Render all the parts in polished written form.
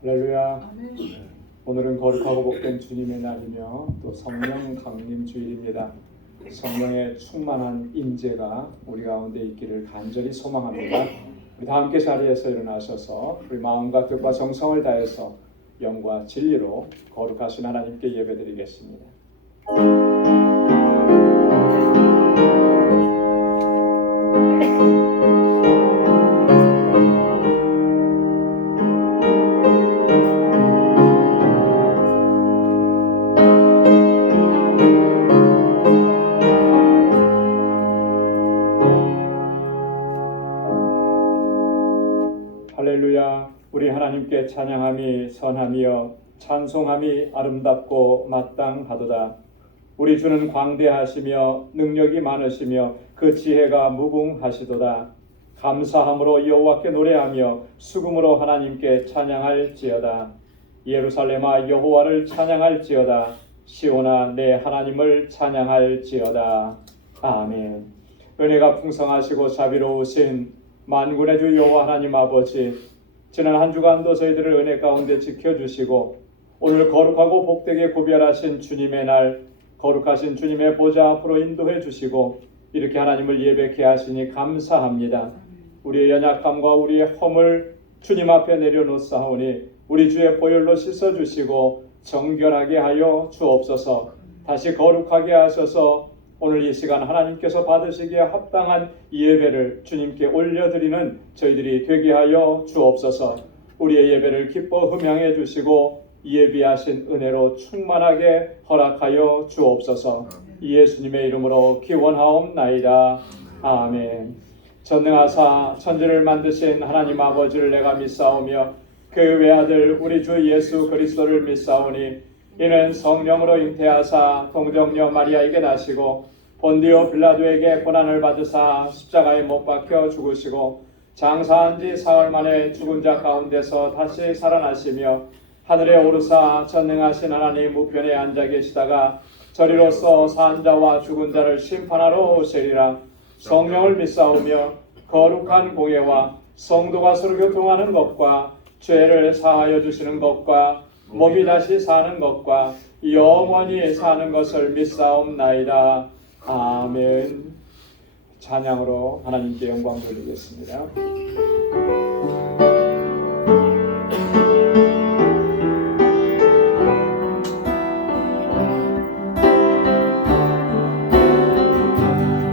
할렐루야. 오늘은 거룩하고 복된 주님의 날이며 또 성령 강림 주일입니다. 성령의 충만한 임재가 우리 가운데 있기를 간절히 소망합니다. 우리 다 함께 자리에서 일어나셔서 우리 마음과 뜻과 정성을 다해서 영과 진리로 거룩하신 하나님께 예배드리겠습니다. 할렐루야. 우리 하나님께 찬양함이 선하며 찬송함이 아름답고 마땅하도다. 우리 주는 광대하시며 능력이 많으시며 그 지혜가 무궁하시도다. 감사함으로 여호와께 노래하며 수금으로 하나님께 찬양할지어다. 예루살렘아 여호와를 찬양할지어다. 시온아 내 하나님을 찬양할지어다. 아멘. 은혜가 풍성하시고 자비로우신 만군의 주 여호와 하나님 아버지, 지난 한 주간도 저희들을 은혜 가운데 지켜주시고 오늘 거룩하고 복되게 구별하신 주님의 날, 거룩하신 주님의 보좌 앞으로 인도해 주시고 이렇게 하나님을 예배케 하시니 감사합니다. 우리의 연약함과 우리의 허물 주님 앞에 내려놓사오니 우리 주의 보혈로 씻어주시고 정결하게 하여 주옵소서. 다시 거룩하게 하셔서 오늘 이 시간 하나님께서 받으시기에 합당한 예배를 주님께 올려드리는 저희들이 되게 하여 주옵소서. 우리의 예배를 기뻐 흠양해 주시고 예비하신 은혜로 충만하게 허락하여 주옵소서. 예수님의 이름으로 기원하옵나이다. 아멘. 전능하사 천지를 만드신 하나님 아버지를 내가 믿사오며 그 외아들 우리 주 예수 그리스도를 믿사오니 이는 성령으로 잉태하사 동정녀 마리아에게 나시고 본디오 빌라도에게 고난을 받으사 십자가에 못 박혀 죽으시고 장사한 지 사흘 만에 죽은 자 가운데서 다시 살아나시며 하늘에 오르사 전능하신 하나님 우편에 앉아 계시다가 저리로서 산 자와 죽은 자를 심판하러 오시리라. 성령을 믿사오며 거룩한 공예와 성도가 서로 교통하는 것과 죄를 사하여 주시는 것과 몸이 다시 사는 것과 영원히 사는 것을 믿사옵나이다. 아멘. 찬양으로 하나님께 영광 돌리겠습니다.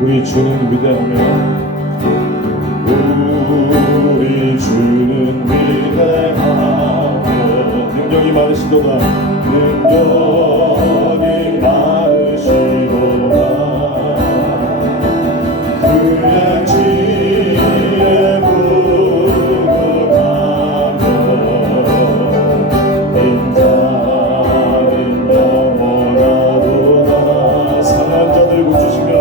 우리 주는 위대하며 우리 주는 위대하며 능력이 많으시도다. 능력이 많으시도다. 그의 지혜 무궁하며 인자는 영원하도다. 상한 자들 고치시며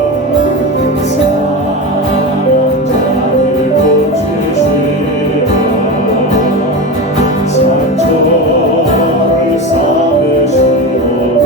상처를 삼으시도다.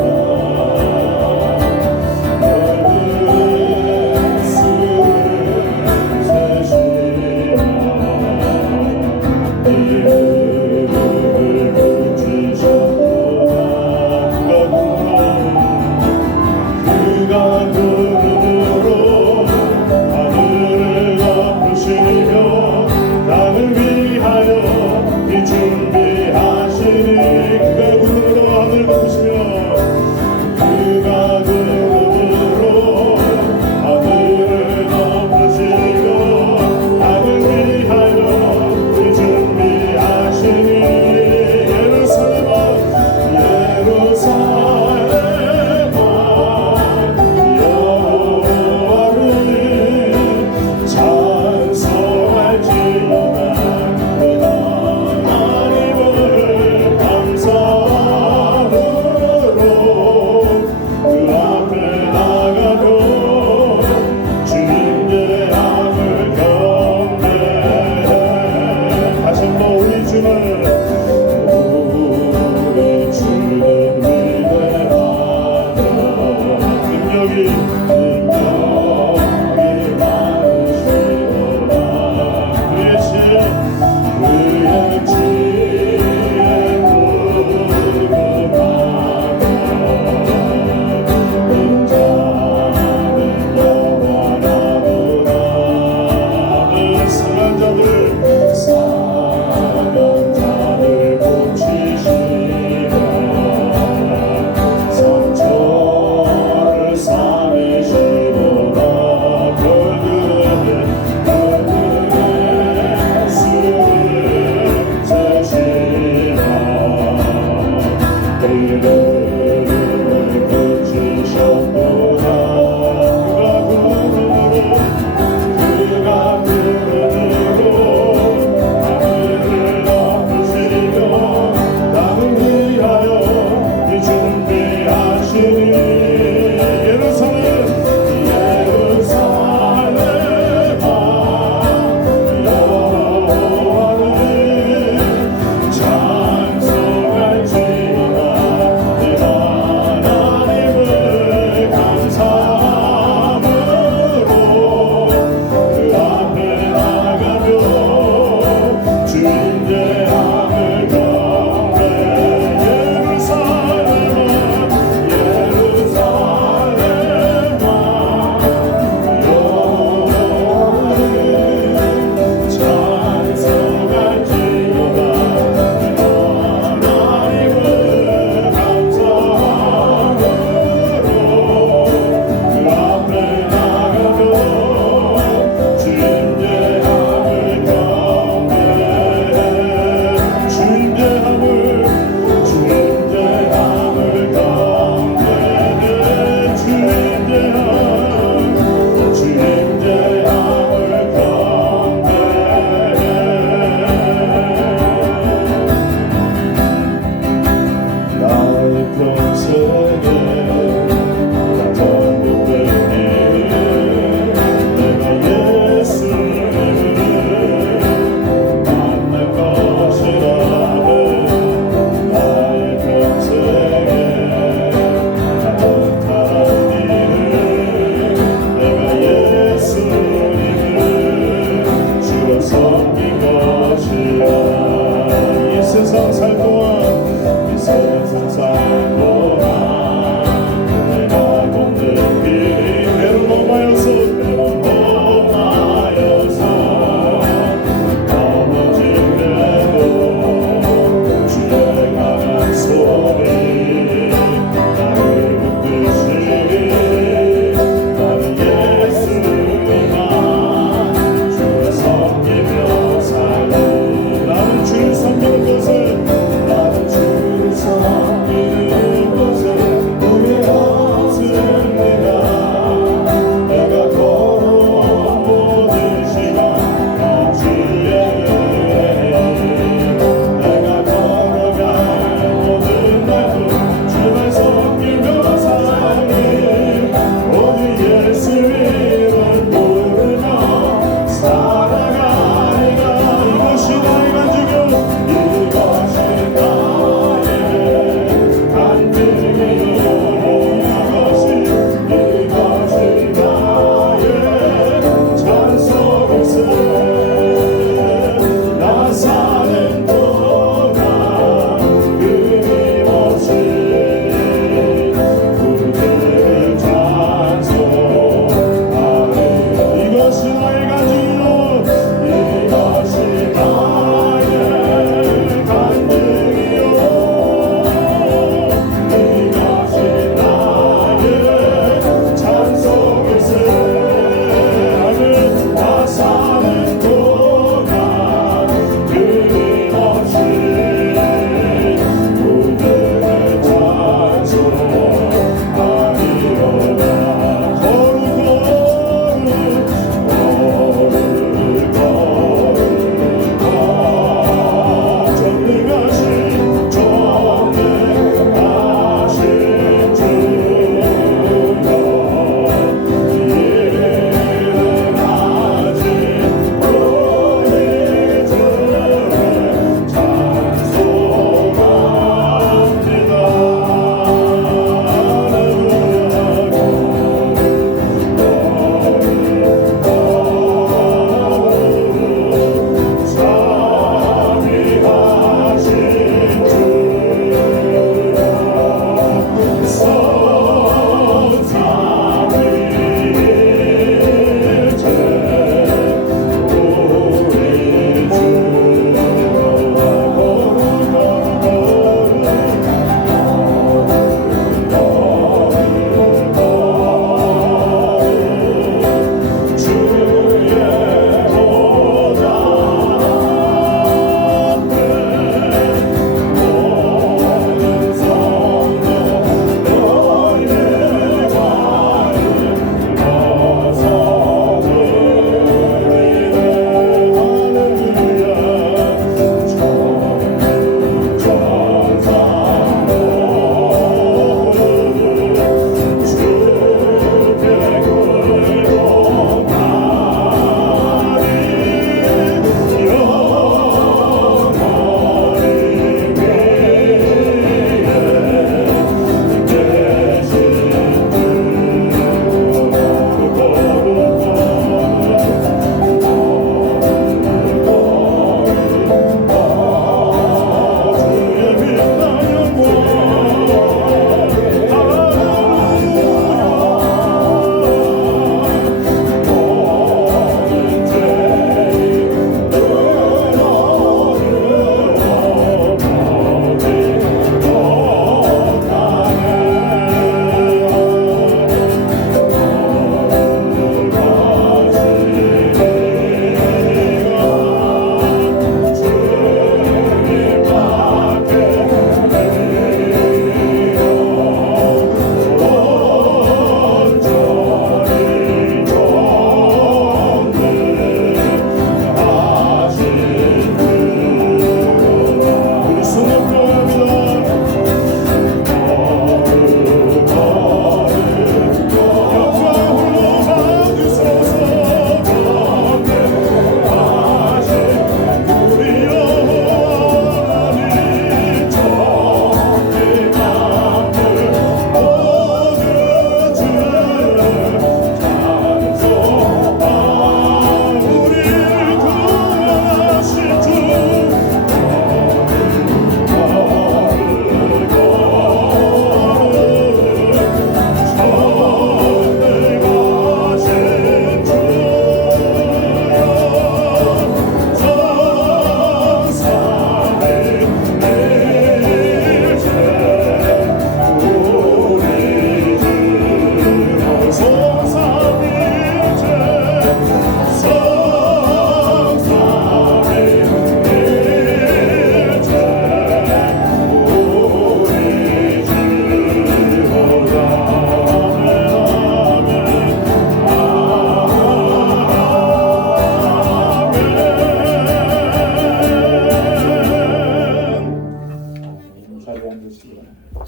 자리에 앉으시기 바랍니다.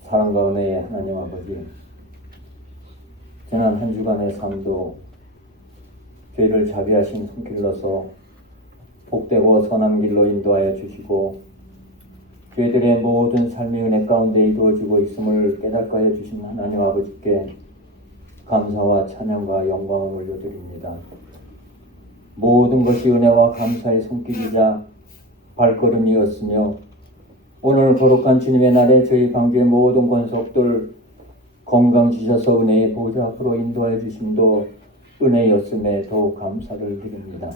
사랑과 은혜의 하나님 아버지, 지난 한 주간의 삶도 죄를 자비하신 손길로서 복되고 선한 길로 인도하여 주시고 죄들의 모든 삶의 은혜 가운데 이루어지고 있음을 깨닫게 하여 주신 하나님 아버지께 감사와 찬양과 영광을 올려드립니다. 모든 것이 은혜와 감사의 손길이자 발걸음이었으며 오늘 거룩한 주님의 날에 저희 방주의 모든 권속들 건강 주셔서 은혜의 보좌 앞으로 인도하여 주심도 은혜였음에 더욱 감사를 드립니다.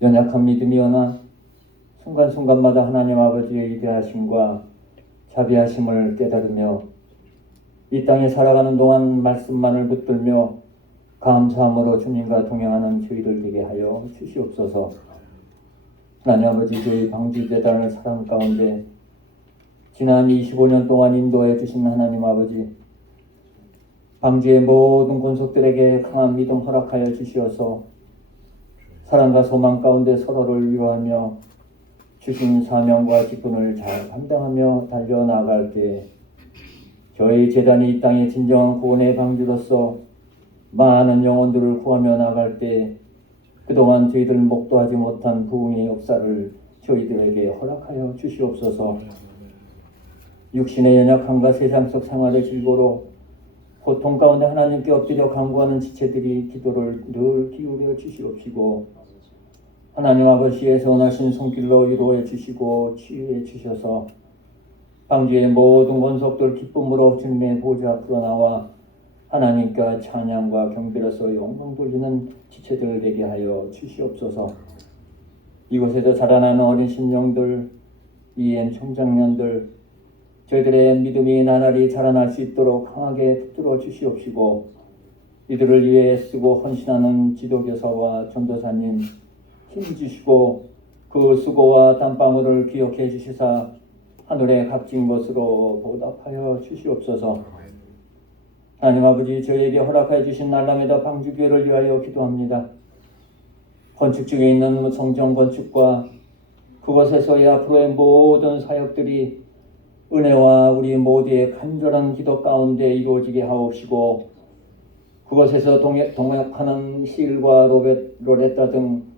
연약한 믿음이오나 순간순간마다 하나님 아버지의 위대하심과 자비하심을 깨달으며 이 땅에 살아가는 동안 말씀만을 붙들며 감사함으로 주님과 동행하는 저희들 되게 하여 주시옵소서. 하나님 아버지, 저희 방주재단을 사랑 가운데 지난 25년 동안 인도해 주신 하나님 아버지, 방주의 모든 권속들에게 강한 믿음 허락하여 주시어서 사랑과 소망 가운데 서로를 위로하며 주신 사명과 직분을 잘 감당하며 달려나갈 때 저희 재단이 이 땅의 진정한 구원의 방주로서 많은 영혼들을 구하며 나갈 때 그동안 저희들 목도하지 못한 부흥의 역사를 저희들에게 허락하여 주시옵소서. 육신의 연약함과 세상 속 생활의 질고로 고통 가운데 하나님께 엎드려 간구하는 지체들이 기도를 늘 기울여 주시옵시고 하나님 아버지의 선하신 손길로 위로해 주시고 치유해 주셔서 방주의 모든 권속들 기쁨으로 주님의 보좌 앞으로 나와 하나님께 찬양과 경배로서 영광 돌리는 지체들 되게 하여 주시옵소서. 이곳에서 자라나는 어린 심령들, EM 청장년들, 저희들의 믿음이 나날이 자라날 수 있도록 강하게 붙들어 주시옵시고 이들을 위해 쓰고 헌신하는 지도교사와 전도사님 힘 주시고 그 수고와 땀방울을 기억해 주시사 하늘의 값진 것으로 보답하여 주시옵소서. 하나님 아버지, 저희에게 허락하여 주신 날람에다 방주교회를 위하여 기도합니다. 건축 중에 있는 성전 건축과 그것에서의 앞으로의 모든 사역들이 은혜와 우리 모두의 간절한 기도 가운데 이루어지게 하옵시고 그것에서 동역하는 힐과 로레타 등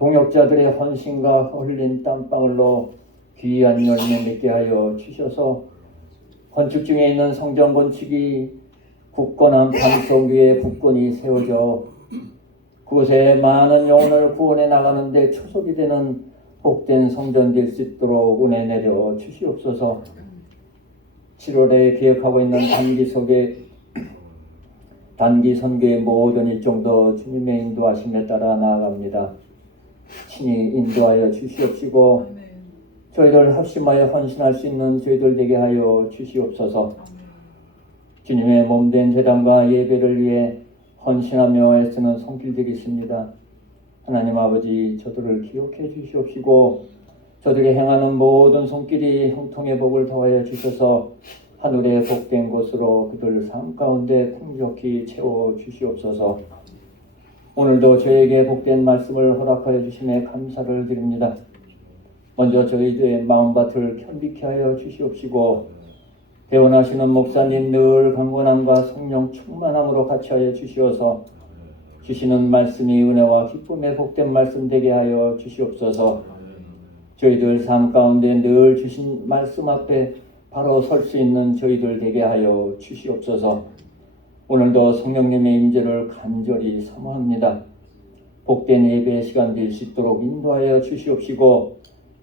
동역자들의 헌신과 흘린 땀방울로 귀한 열매 맺게 하여 주셔서 건축 중에 있는 성전 건축이 굳건한 반석 위에 굳건히 세워져 그곳에 많은 영혼을 구원해 나가는데 초석이 되는 복된 성전 될 수 있도록 은혜 내려 주시옵소서. 7월에 기획하고 있는 단기 선교의 모든 일정도 주님의 인도하심에 따라 나아갑니다. 친히 인도하여 주시옵시고 저희들 합심하여 헌신할 수 있는 저희들 되게 하여 주시옵소서. 주님의 몸된 제단과 예배를 위해 헌신하며 애쓰는 손길들이 있습니다. 하나님 아버지, 저들을 기억해 주시옵시고 저들이 행하는 모든 손길이 형통의 복을 더하여 주셔서 하늘의 복된 곳으로 그들 삶 가운데 풍족히 채워 주시옵소서. 오늘도 저에게 복된 말씀을 허락하여 주심에 감사를 드립니다. 먼저 저희들의 마음밭을 편비케 하여 주시옵시고 대원하시는 목사님 늘 강건함과 성령 충만함으로 같이하여 주시어서 주시는 말씀이 은혜와 기쁨의 복된 말씀 되게 하여 주시옵소서. 저희들 삶 가운데 늘 주신 말씀 앞에 바로 설 수 있는 저희들 되게 하여 주시옵소서. 오늘도 성령님의 임재를 간절히 사모합니다. 복된 예배의 시간 될 수 있도록 인도하여 주시옵시고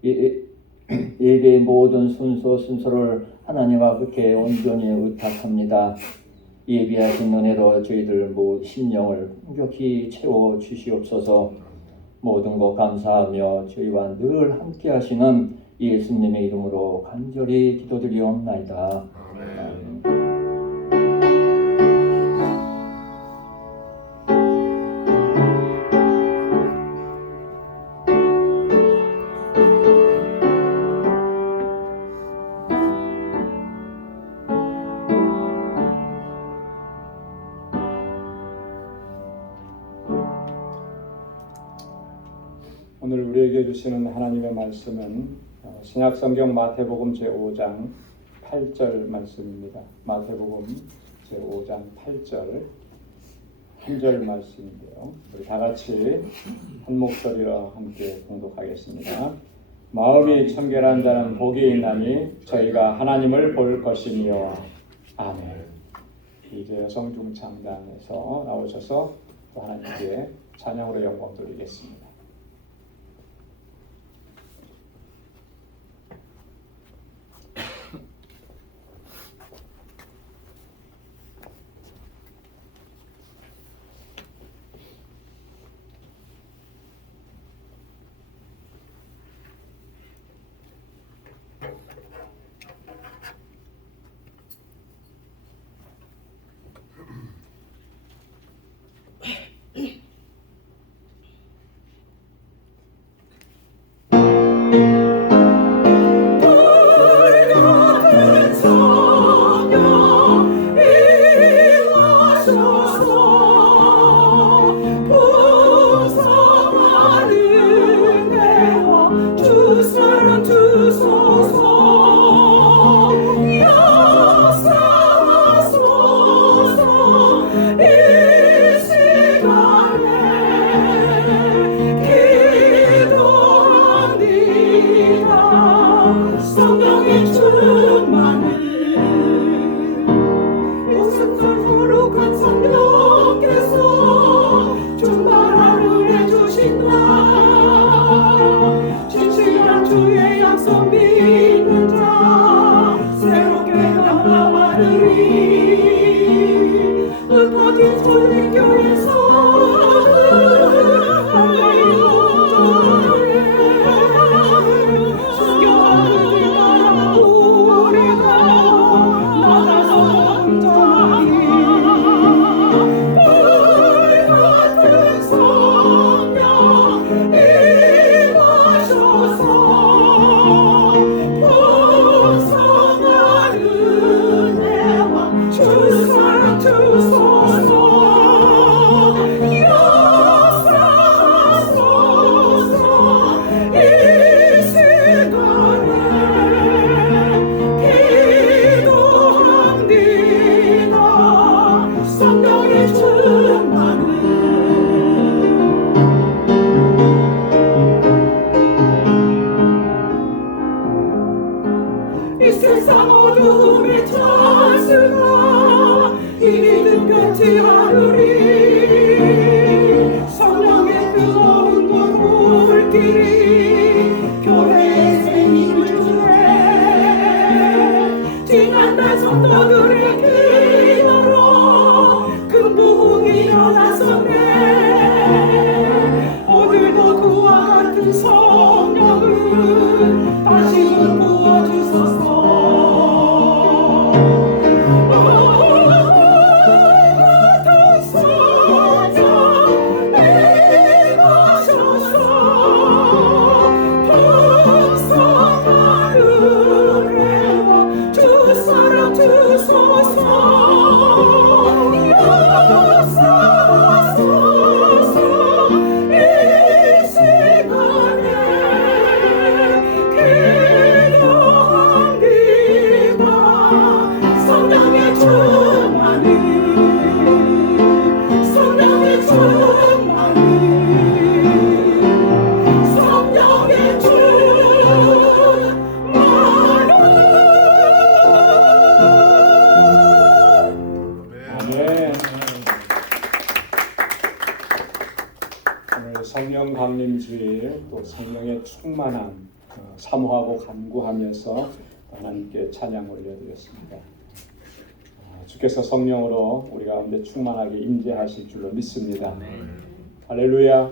예배의 모든 순서를 하나님 앞에 온전히 의탁합니다. 예비하신 은혜로 저희들 모든 심령을 풍족히 채워 주시옵소서. 모든 것 감사하며 저희와 늘 함께 하시는 예수님의 이름으로 간절히 기도드리옵나이다. 아멘. 주시는 하나님의 말씀은 신약성경 마태복음 제5장 8절 말씀입니다. 마태복음 제5장 8절 한 절 말씀인데요. 우리 다 같이 한 목소리로 함께 봉독하겠습니다. 마음이 청결한 자는 복이 있나니 저희가 하나님을 볼 것이니요. 아멘. 이제 성중창단에서 나오셔서 또 하나님께 찬양으로 영광 돌리겠습니다. 성령 강림주일 또 성령의 충만함 사모하고 간구하면서 하나님께 찬양 올려드렸습니다. 주께서 성령으로 우리 가운데 충만하게 임재하실 줄로 믿습니다. 할렐루야.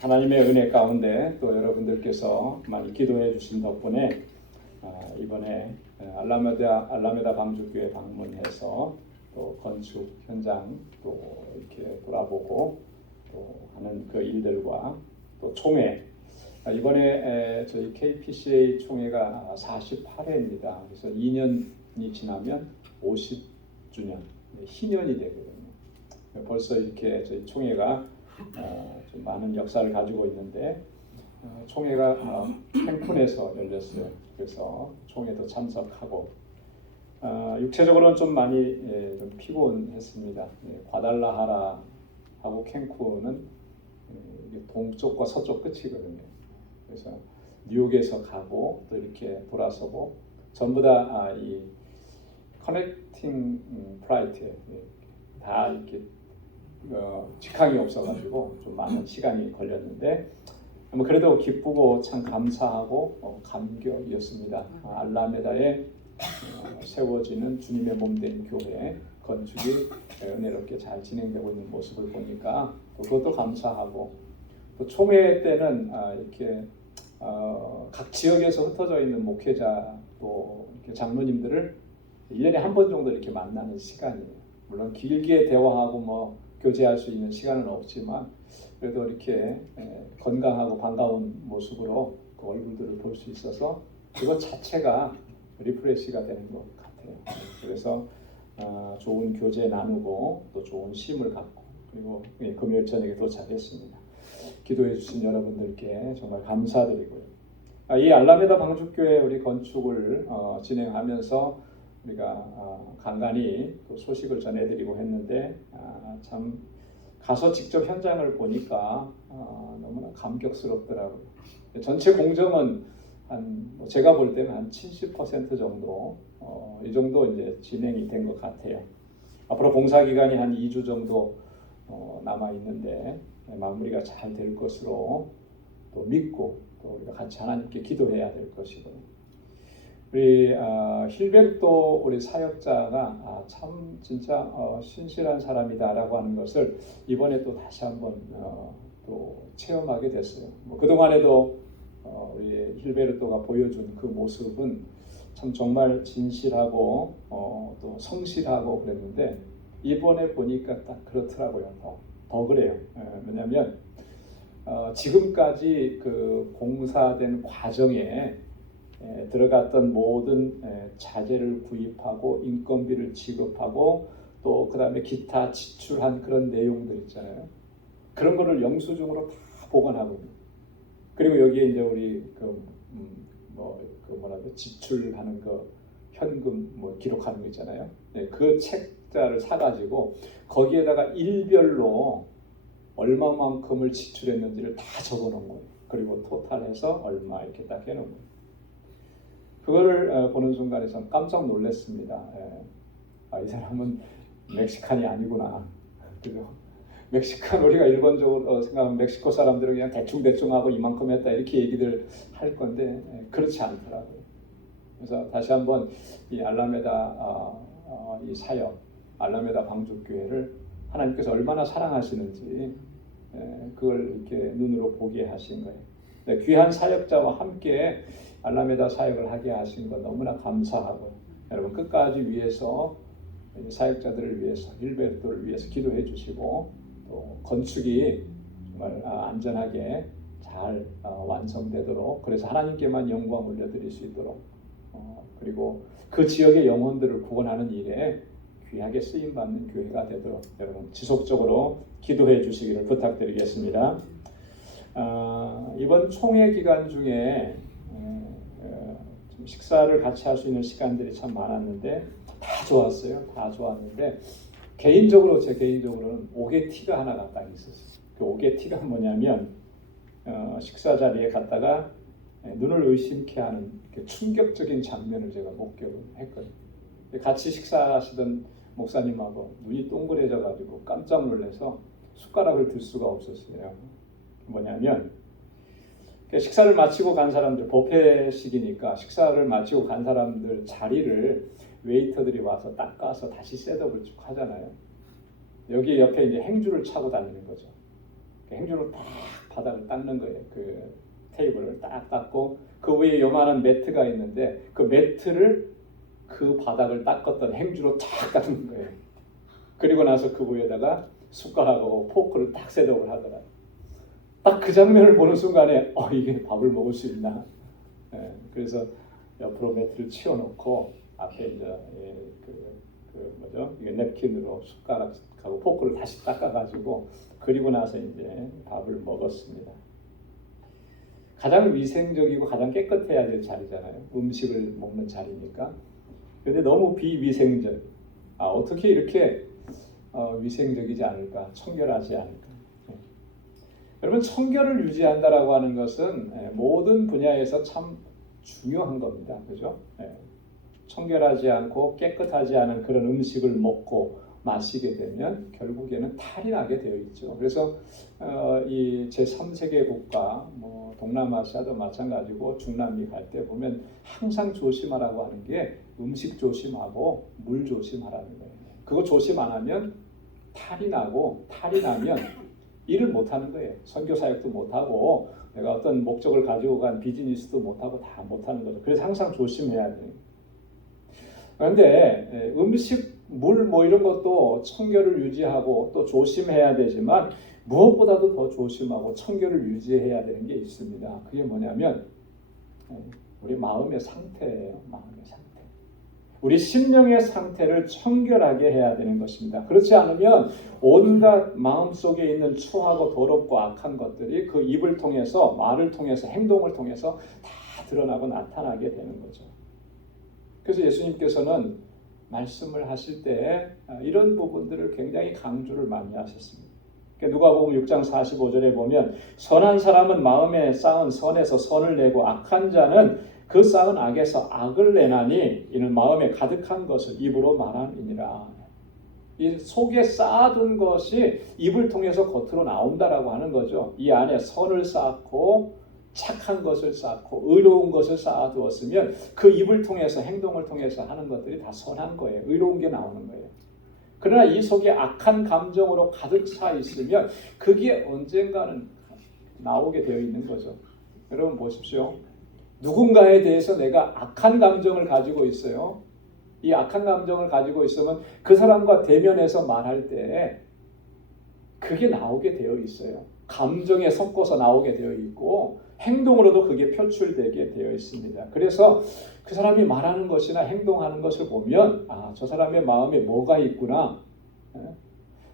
하나님의 은혜 가운데 또 여러분들께서 많이 기도해 주신 덕분에 이번에 알라메다 방주교회 방문해서 또 건축 현장 또 이렇게 돌아보고 또 하는 그 일들과 또 총회 이번에 저희 KPCA 총회가 48회입니다. 그래서 2년이 지나면 50주년 희년이 되거든요. 벌써 이렇게 저희 총회가 좀 많은 역사를 가지고 있는데 총회가 캔쿤에서 열렸어요. 그래서 총회도 참석하고 육체적으로는 좀 많이 좀 피곤했습니다. 과달라하라 하고 캔쿤은 동쪽과 서쪽 끝이거든요. 그래서 뉴욕에서 가고 또 이렇게 돌아서고 전부 다 이 커넥팅 플라이트에 다 이렇게 직항이 없어가지고 좀 많은 시간이 걸렸는데 그래도 기쁘고 참 감사하고 감격이었습니다. 알라메다에 세워지는 주님의 몸된 교회 건축이 은혜롭게 잘 진행되고 있는 모습을 보니까 또 그것도 감사하고 또 총회 때는 이렇게 각 지역에서 흩어져 있는 목회자 또 이렇게 장로님들을 1년에 한 번 정도 이렇게 만나는 시간이에요. 물론 길게 대화하고 뭐 교제할 수 있는 시간은 없지만 그래도 이렇게 건강하고 반가운 모습으로 그 얼굴들을 볼 수 있어서 그것 자체가 리프레시가 되는 것 같아요. 그래서 좋은 교제 나누고 또 좋은 쉼을 갖고 그리고 금요일 저녁에 도착했습니다. 기도해 주신 여러분들께 정말 감사드리고요. 이 알라메다 방주교회 우리 건축을 진행하면서 우리가 간간히 또 소식을 전해드리고 했는데 참 가서 직접 현장을 보니까 너무나 감격스럽더라고요. 전체 공정은 제가 볼 때는 한 70% 정도 이 정도 이제 진행이 된 것 같아요. 앞으로 공사 기간이 한 2주 정도 남아 있는데 마무리가 잘 될 것으로 또 믿고 또 우리가 같이 하나님께 기도해야 될 것이고요. 우리 힐베르토 우리 사역자가 참 진짜 신실한 사람이다라고 하는 것을 이번에 또 다시 한번 또 체험하게 됐어요. 그 동안에도 우리 힐베르토가 보여준 그 모습은 참 정말 진실하고 또 성실하고 그랬는데 이번에 보니까 딱 그렇더라고요. 더 그래요. 왜냐하면 지금까지 그 공사된 과정에 들어갔던 모든 자재를 구입하고 인건비를 지급하고 또 그 다음에 기타 지출한 그런 내용들 있잖아요. 그런 거를 영수증으로 다 보관하거든요. 그리고 여기에 이제 우리 지출하는 거 현금 뭐 기록하는 거 있잖아요. 그 책자를 사가지고 거기에다가 일별로 얼마만큼을 지출했는지를 다 적어놓은 거예요. 그리고 토탈해서 얼마 이렇게 딱 해놓은 거예요. 그거를 보는 순간에 좀 깜짝 놀랐습니다. 이 사람은 멕시칸이 아니구나. 그죠? 멕시칸 우리가 일반적으로 생각하면 멕시코 사람들은 그냥 대충 하고 이만큼 했다 이렇게 얘기들 할 건데 그렇지 않더라고요. 그래서 다시 한번 이 알라메다 이 사역, 알라메다 방주교회를 하나님께서 얼마나 사랑하시는지 그걸 이렇게 눈으로 보게 하신 거예요. 귀한 사역자와 함께 알라메다 사역을 하게 하신 것 너무나 감사하고 여러분 끝까지 위해서 사역자들을 위해서 힐베르토를 위해서 기도해 주시고 또 건축이 정말 안전하게 잘 완성되도록 그래서 하나님께만 영광 올려드릴 수 있도록 그리고 그 지역의 영혼들을 구원하는 일에 귀하게 쓰임받는 교회가 되도록 여러분 지속적으로 기도해 주시기를 부탁드리겠습니다. 이번 총회 기간 중에 식사를 같이 할 수 있는 시간들이 참 많았는데 다 좋았어요. 다 좋았는데 제 개인적으로는 오게티가 하나가 딱 있었어요. 그 오게티가 뭐냐면 식사 자리에 갔다가 눈을 의심케 하는 충격적인 장면을 제가 목격을 했거든요. 같이 식사하시던 목사님하고 눈이 동그래져 가지고 깜짝 놀라서 숟가락을 들 수가 없었어요. 뭐냐면 식사를 마치고 간 사람들 뷔페식이니까 식사를 마치고 간 사람들 자리를 웨이터들이 와서 닦아서 다시 셋업을 쭉 하잖아요. 여기 옆에 이제 행주를 차고 다니는 거죠. 행주로 딱 바닥을 닦는 거예요. 그 테이블을 딱 닦고 그 위에 요만한 매트가 있는데 그 매트를 그 바닥을 닦았던 행주로 딱 닦는 거예요. 그리고 나서 그 위에다가 숟가락하고 포크를 딱 셋업을 하더라고요. 딱 그 장면을 보는 순간에 이게 밥을 먹을 수 있나? 그래서 옆으로 매트를 치워놓고 앞에 이제 이게 냅킨으로 숟가락하고 포크를 다시 닦아가지고 그리고 나서 이제 밥을 먹었습니다. 가장 위생적이고 가장 깨끗해야 될 자리잖아요. 음식을 먹는 자리니까. 근데 너무 비위생적. 어떻게 이렇게 위생적이지 않을까? 청결하지 않을까? 여러분, 청결을 유지한다라고 하는 것은 모든 분야에서 참 중요한 겁니다. 그죠? 청결하지 않고 깨끗하지 않은 그런 음식을 먹고 마시게 되면 결국에는 탈이 나게 되어 있죠. 그래서 이 제3세계 국가, 동남아시아도 마찬가지고 중남미 갈 때 보면 항상 조심하라고 하는 게 음식 조심하고 물 조심하라는 거예요. 그거 조심 안 하면 탈이 나고, 탈이 나면 일을 못 하는 거예요. 선교 사역도 못 하고 내가 어떤 목적을 가지고 간 비즈니스도 못 하고 다 못 하는 거죠. 그래서 항상 조심해야 돼요. 그런데 음식, 물 이런 것도 청결을 유지하고 또 조심해야 되지만 무엇보다도 더 조심하고 청결을 유지해야 되는 게 있습니다. 그게 뭐냐면 우리 마음의 상태예요. 마음의 상태. 우리 심령의 상태를 청결하게 해야 되는 것입니다. 그렇지 않으면 온갖 마음속에 있는 추하고 더럽고 악한 것들이 그 입을 통해서, 말을 통해서, 행동을 통해서 다 드러나고 나타나게 되는 거죠. 그래서 예수님께서는 말씀을 하실 때 이런 부분들을 굉장히 강조를 많이 하셨습니다. 누가복음 6장 45절에 보면 선한 사람은 마음에 쌓은 선에서 선을 내고 악한 자는 그 쌓은 악에서 악을 내나니 이는 마음에 가득한 것을 입으로 말함이니라. 이 속에 쌓아둔 것이 입을 통해서 겉으로 나온다라고 하는 거죠. 이 안에 선을 쌓고 착한 것을 쌓고 의로운 것을 쌓아두었으면 그 입을 통해서, 행동을 통해서 하는 것들이 다 선한 거예요. 의로운 게 나오는 거예요. 그러나 이 속에 악한 감정으로 가득 차 있으면 그게 언젠가는 나오게 되어 있는 거죠. 여러분 보십시오. 누군가에 대해서 내가 악한 감정을 가지고 있어요. 이 악한 감정을 가지고 있으면 그 사람과 대면해서 말할 때 그게 나오게 되어 있어요. 감정에 섞어서 나오게 되어 있고 행동으로도 그게 표출되게 되어 있습니다. 그래서 그 사람이 말하는 것이나 행동하는 것을 보면 저 사람의 마음에 뭐가 있구나,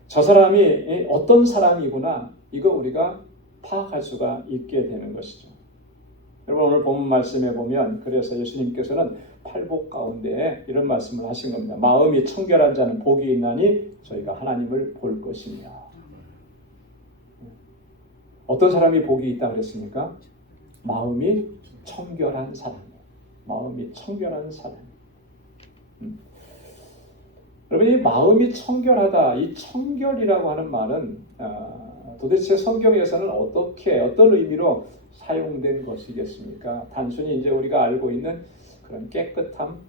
저 사람이 어떤 사람이구나, 이거 우리가 파악할 수가 있게 되는 것이죠. 여러분, 오늘 본문 말씀에 보면 그래서 예수님께서는 팔복 가운데 이런 말씀을 하신 겁니다. 마음이 청결한 자는 복이 있나니 저희가 하나님을 볼 것이며. 어떤 사람이 복이 있다 그랬습니까? 마음이 청결한 사람. 마음이 청결한 사람. 여러분, 이 마음이 청결하다, 이 청결이라고 하는 말은 도대체 성경에서는 어떤 의미로 사용된 것이겠습니까? 단순히 이제 우리가 알고 있는 그런 깨끗함,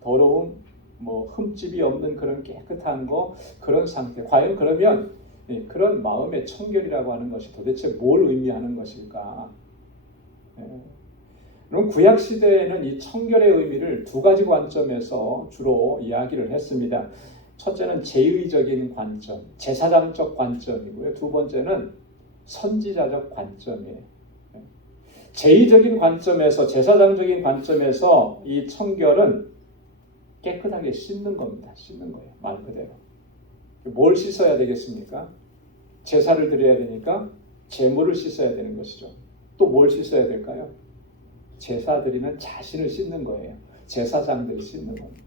더러움, 흠집이 없는 그런 깨끗한 거, 그런 상태. 과연 그러면 그런 마음의 청결이라고 하는 것이 도대체 뭘 의미하는 것일까? 그럼 구약 시대에는 이 청결의 의미를 두 가지 관점에서 주로 이야기를 했습니다. 첫째는 제의적인 관점, 제사장적 관점이고요. 두 번째는 선지자적 관점이에요. 제의적인 관점에서, 제사장적인 관점에서 이 청결은 깨끗하게 씻는 겁니다. 씻는 거예요. 말 그대로. 뭘 씻어야 되겠습니까? 제사를 드려야 되니까 제물을 씻어야 되는 것이죠. 또 뭘 씻어야 될까요? 제사 드리는 자신을 씻는 거예요. 제사장들이 씻는 겁니다.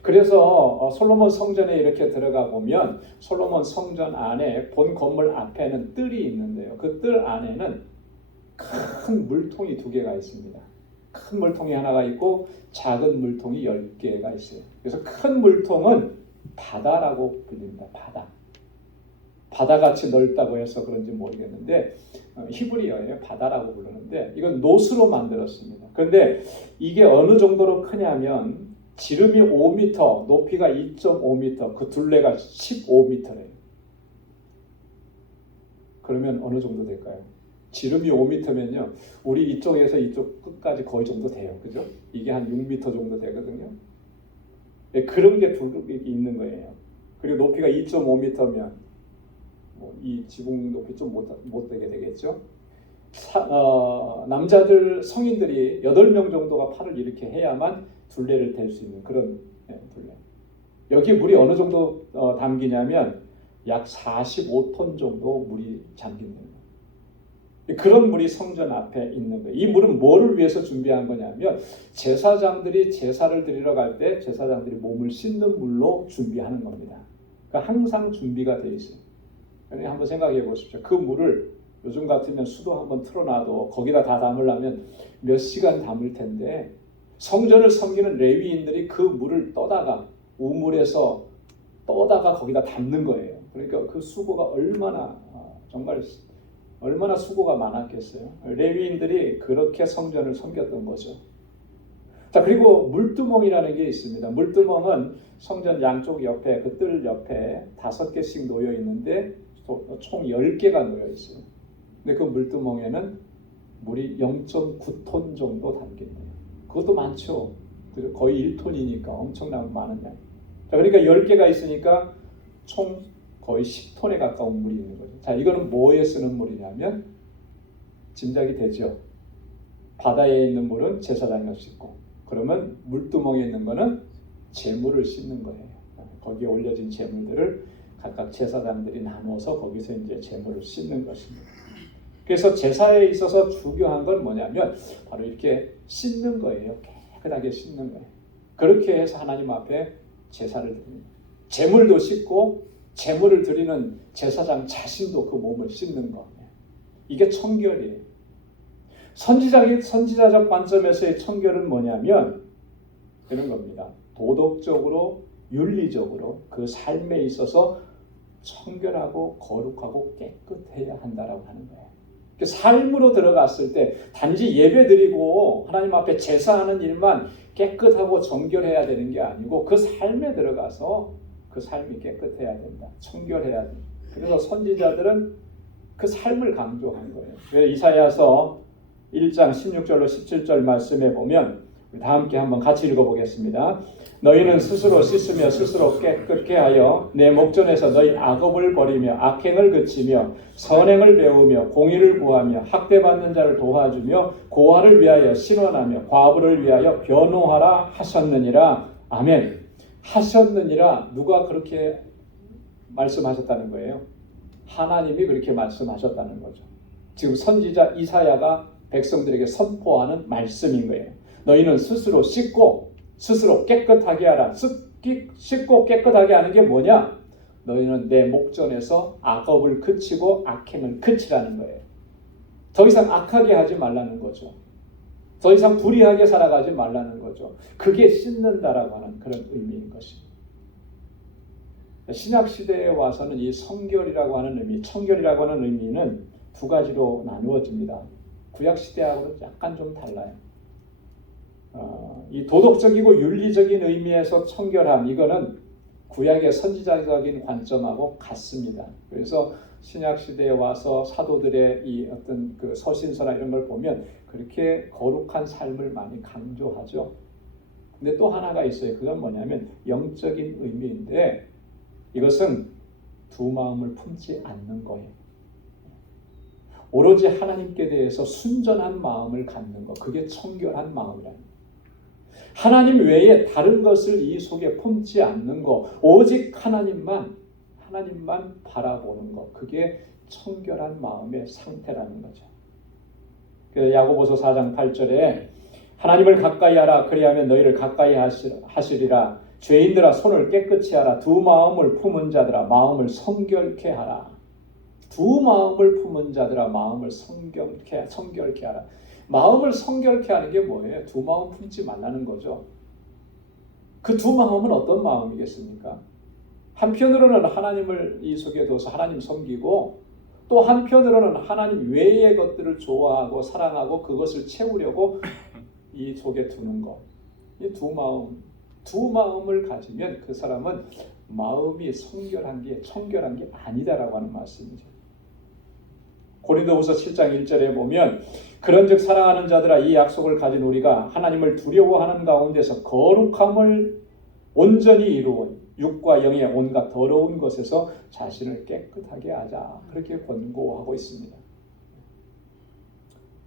그래서 솔로몬 성전에 이렇게 들어가 보면 솔로몬 성전 안에 본 건물 앞에는 뜰이 있는데요. 그 뜰 안에는 큰 물통이 두 개가 있습니다. 큰 물통이 하나가 있고 작은 물통이 10개가 있어요. 그래서 큰 물통은 바다라고 불립니다. 바다같이 넓다고 해서 그런지 모르겠는데 히브리어예요. 바다라고 부르는데 이건 노스로 만들었습니다. 그런데 이게 어느 정도로 크냐면 지름이 5m, 높이가 2.5m, 그 둘레가 15m래요. 그러면 어느 정도 될까요? 지름이 5m면요. 우리 이쪽에서 이쪽 끝까지 거의 정도 돼요. 그죠? 이게 한 6m 정도 되거든요. 그런 게 둘이 있는 거예요. 그리고 높이가 2.5m면 이 지붕 높이 좀 못 되게 되겠죠. 남자들 성인들이 8명 정도가 팔을 이렇게 해야만 둘레를 댈 수 있는 그런 둘레. 여기 물이 어느 정도 담기냐면 약 45톤 정도 물이 잠긴다는 거예요. 그런 물이 성전 앞에 있는 거예요. 이 물은 뭐를 위해서 준비한 거냐면 제사장들이 제사를 드리러 갈 때 제사장들이 몸을 씻는 물로 준비하는 겁니다. 그러니까 항상 준비가 되어 있어요. 그러니까 한번 생각해 보십시오. 그 물을 요즘 같으면 수도 한번 틀어놔도 거기다 다 담으려면 몇 시간 담을 텐데 성전을 섬기는 레위인들이 그 물을 떠다가 우물에서 떠다가 거기다 담는 거예요. 그러니까 그 수고가 정말 얼마나 수고가 많았겠어요. 레위인들이 그렇게 성전을 섬겼던 거죠. 자, 그리고 물두멍이라는 게 있습니다. 물두멍은 성전 양쪽 옆에 그 뜰 옆에 5개씩 놓여 있는데 총 10개가 놓여 있어요. 근데 그 물두멍에는 물이 0.9톤 정도 담긴대요. 그것도 많죠. 거의 1톤이니까 엄청나게 많은 양. 자, 그러니까 10개가 있으니까 총 거의 10톤에 가까운 물이 있는 거죠. 자, 이거는 뭐에 쓰는 물이냐면 짐작이 되죠. 바다에 있는 물은 제사장이 씻고, 그러면 물두멍에 있는 거는 제물을 씻는 거예요. 거기에 올려진 제물들을 각각 제사장들이 나눠서 거기서 이제 제물을 씻는 것입니다. 그래서 제사에 있어서 중요한 건 뭐냐면 바로 이렇게 씻는 거예요. 깨끗하게 씻는 거예요. 그렇게 해서 하나님 앞에 제사를 드립니다. 제물도 씻고 제물을 드리는 제사장 자신도 그 몸을 씻는 거예요. 이게 청결이에요. 선지자적 관점에서의 청결은 뭐냐면 이런 겁니다. 도덕적으로 윤리적으로 그 삶에 있어서 청결하고 거룩하고 깨끗해야 한다라고 하는 거예요. 삶으로 들어갔을 때 단지 예배 드리고 하나님 앞에 제사하는 일만 깨끗하고 정결해야 되는 게 아니고 그 삶에 들어가서 그 삶이 깨끗해야 된다. 청결해야 된다. 그래서 선지자들은 그 삶을 강조한 거예요. 그래서 이사야서 1장 16절로 17절 말씀에 보면 다 함께 한번 같이 읽어보겠습니다. 너희는 스스로 씻으며 스스로 깨끗게 하여 내 목전에서 너희 악업을 버리며 악행을 그치며 선행을 배우며 공의를 구하며 학대받는 자를 도와주며 고아를 위하여 신원하며 과부를 위하여 변호하라 하셨느니라. 아멘. 하셨느니라. 누가 그렇게 말씀하셨다는 거예요? 하나님이 그렇게 말씀하셨다는 거죠. 지금 선지자 이사야가 백성들에게 선포하는 말씀인 거예요. 너희는 스스로 씻고 스스로 깨끗하게 하라. 씻고 깨끗하게 하는 게 뭐냐? 너희는 내 목전에서 악업을 그치고 악행을 그치라는 거예요. 더 이상 악하게 하지 말라는 거죠. 더 이상 불의하게 살아가지 말라는 거죠. 그게 씻는다라고 하는 그런 의미인 것입니다. 신약시대에 와서는 이 성결이라고 하는 의미, 청결이라고 하는 의미는 두 가지로 나누어집니다. 구약시대하고는 약간 좀 달라요. 이 도덕적이고 윤리적인 의미에서 청결함, 이거는 구약의 선지자적인 관점하고 같습니다. 그래서 신약시대에 와서 사도들의 이 어떤 그 서신서나 이런 걸 보면 그렇게 거룩한 삶을 많이 강조하죠. 근데 또 하나가 있어요. 그건 뭐냐면 영적인 의미인데 이것은 두 마음을 품지 않는 거예요. 오로지 하나님께 대해서 순전한 마음을 갖는 것, 그게 청결한 마음이라는 거예요. 하나님 외에 다른 것을 이 속에 품지 않는 것, 오직 하나님만 바라보는 것, 그게 청결한 마음의 상태라는 거죠. 야고보서 4장 8절에 하나님을 가까이 하라. 그리하면 너희를 가까이 하시리라. 죄인들아 손을 깨끗이 하라. 두 마음을 품은 자들아 마음을 성결케 하라. 두 마음을 품은 자들아 마음을 성결케 하라. 마음을 성결케 하는 게 뭐예요? 두 마음 품지 말라는 거죠. 그 두 마음은 어떤 마음이겠습니까? 한편으로는 하나님을 이 속에 둬서 하나님 섬기고 또 한편으로는 하나님 외의 것들을 좋아하고 사랑하고 그것을 채우려고 이 속에 두는 것. 이 두 마음을 가지면 그 사람은 마음이 청결한 게 아니다라고 하는 말씀이죠. 고린도후서 7장 1절에 보면 그런즉 사랑하는 자들아 이 약속을 가진 우리가 하나님을 두려워하는 가운데서 거룩함을 온전히 이루어 육과 영의 온갖 더러운 것에서 자신을 깨끗하게 하자. 그렇게 권고하고 있습니다.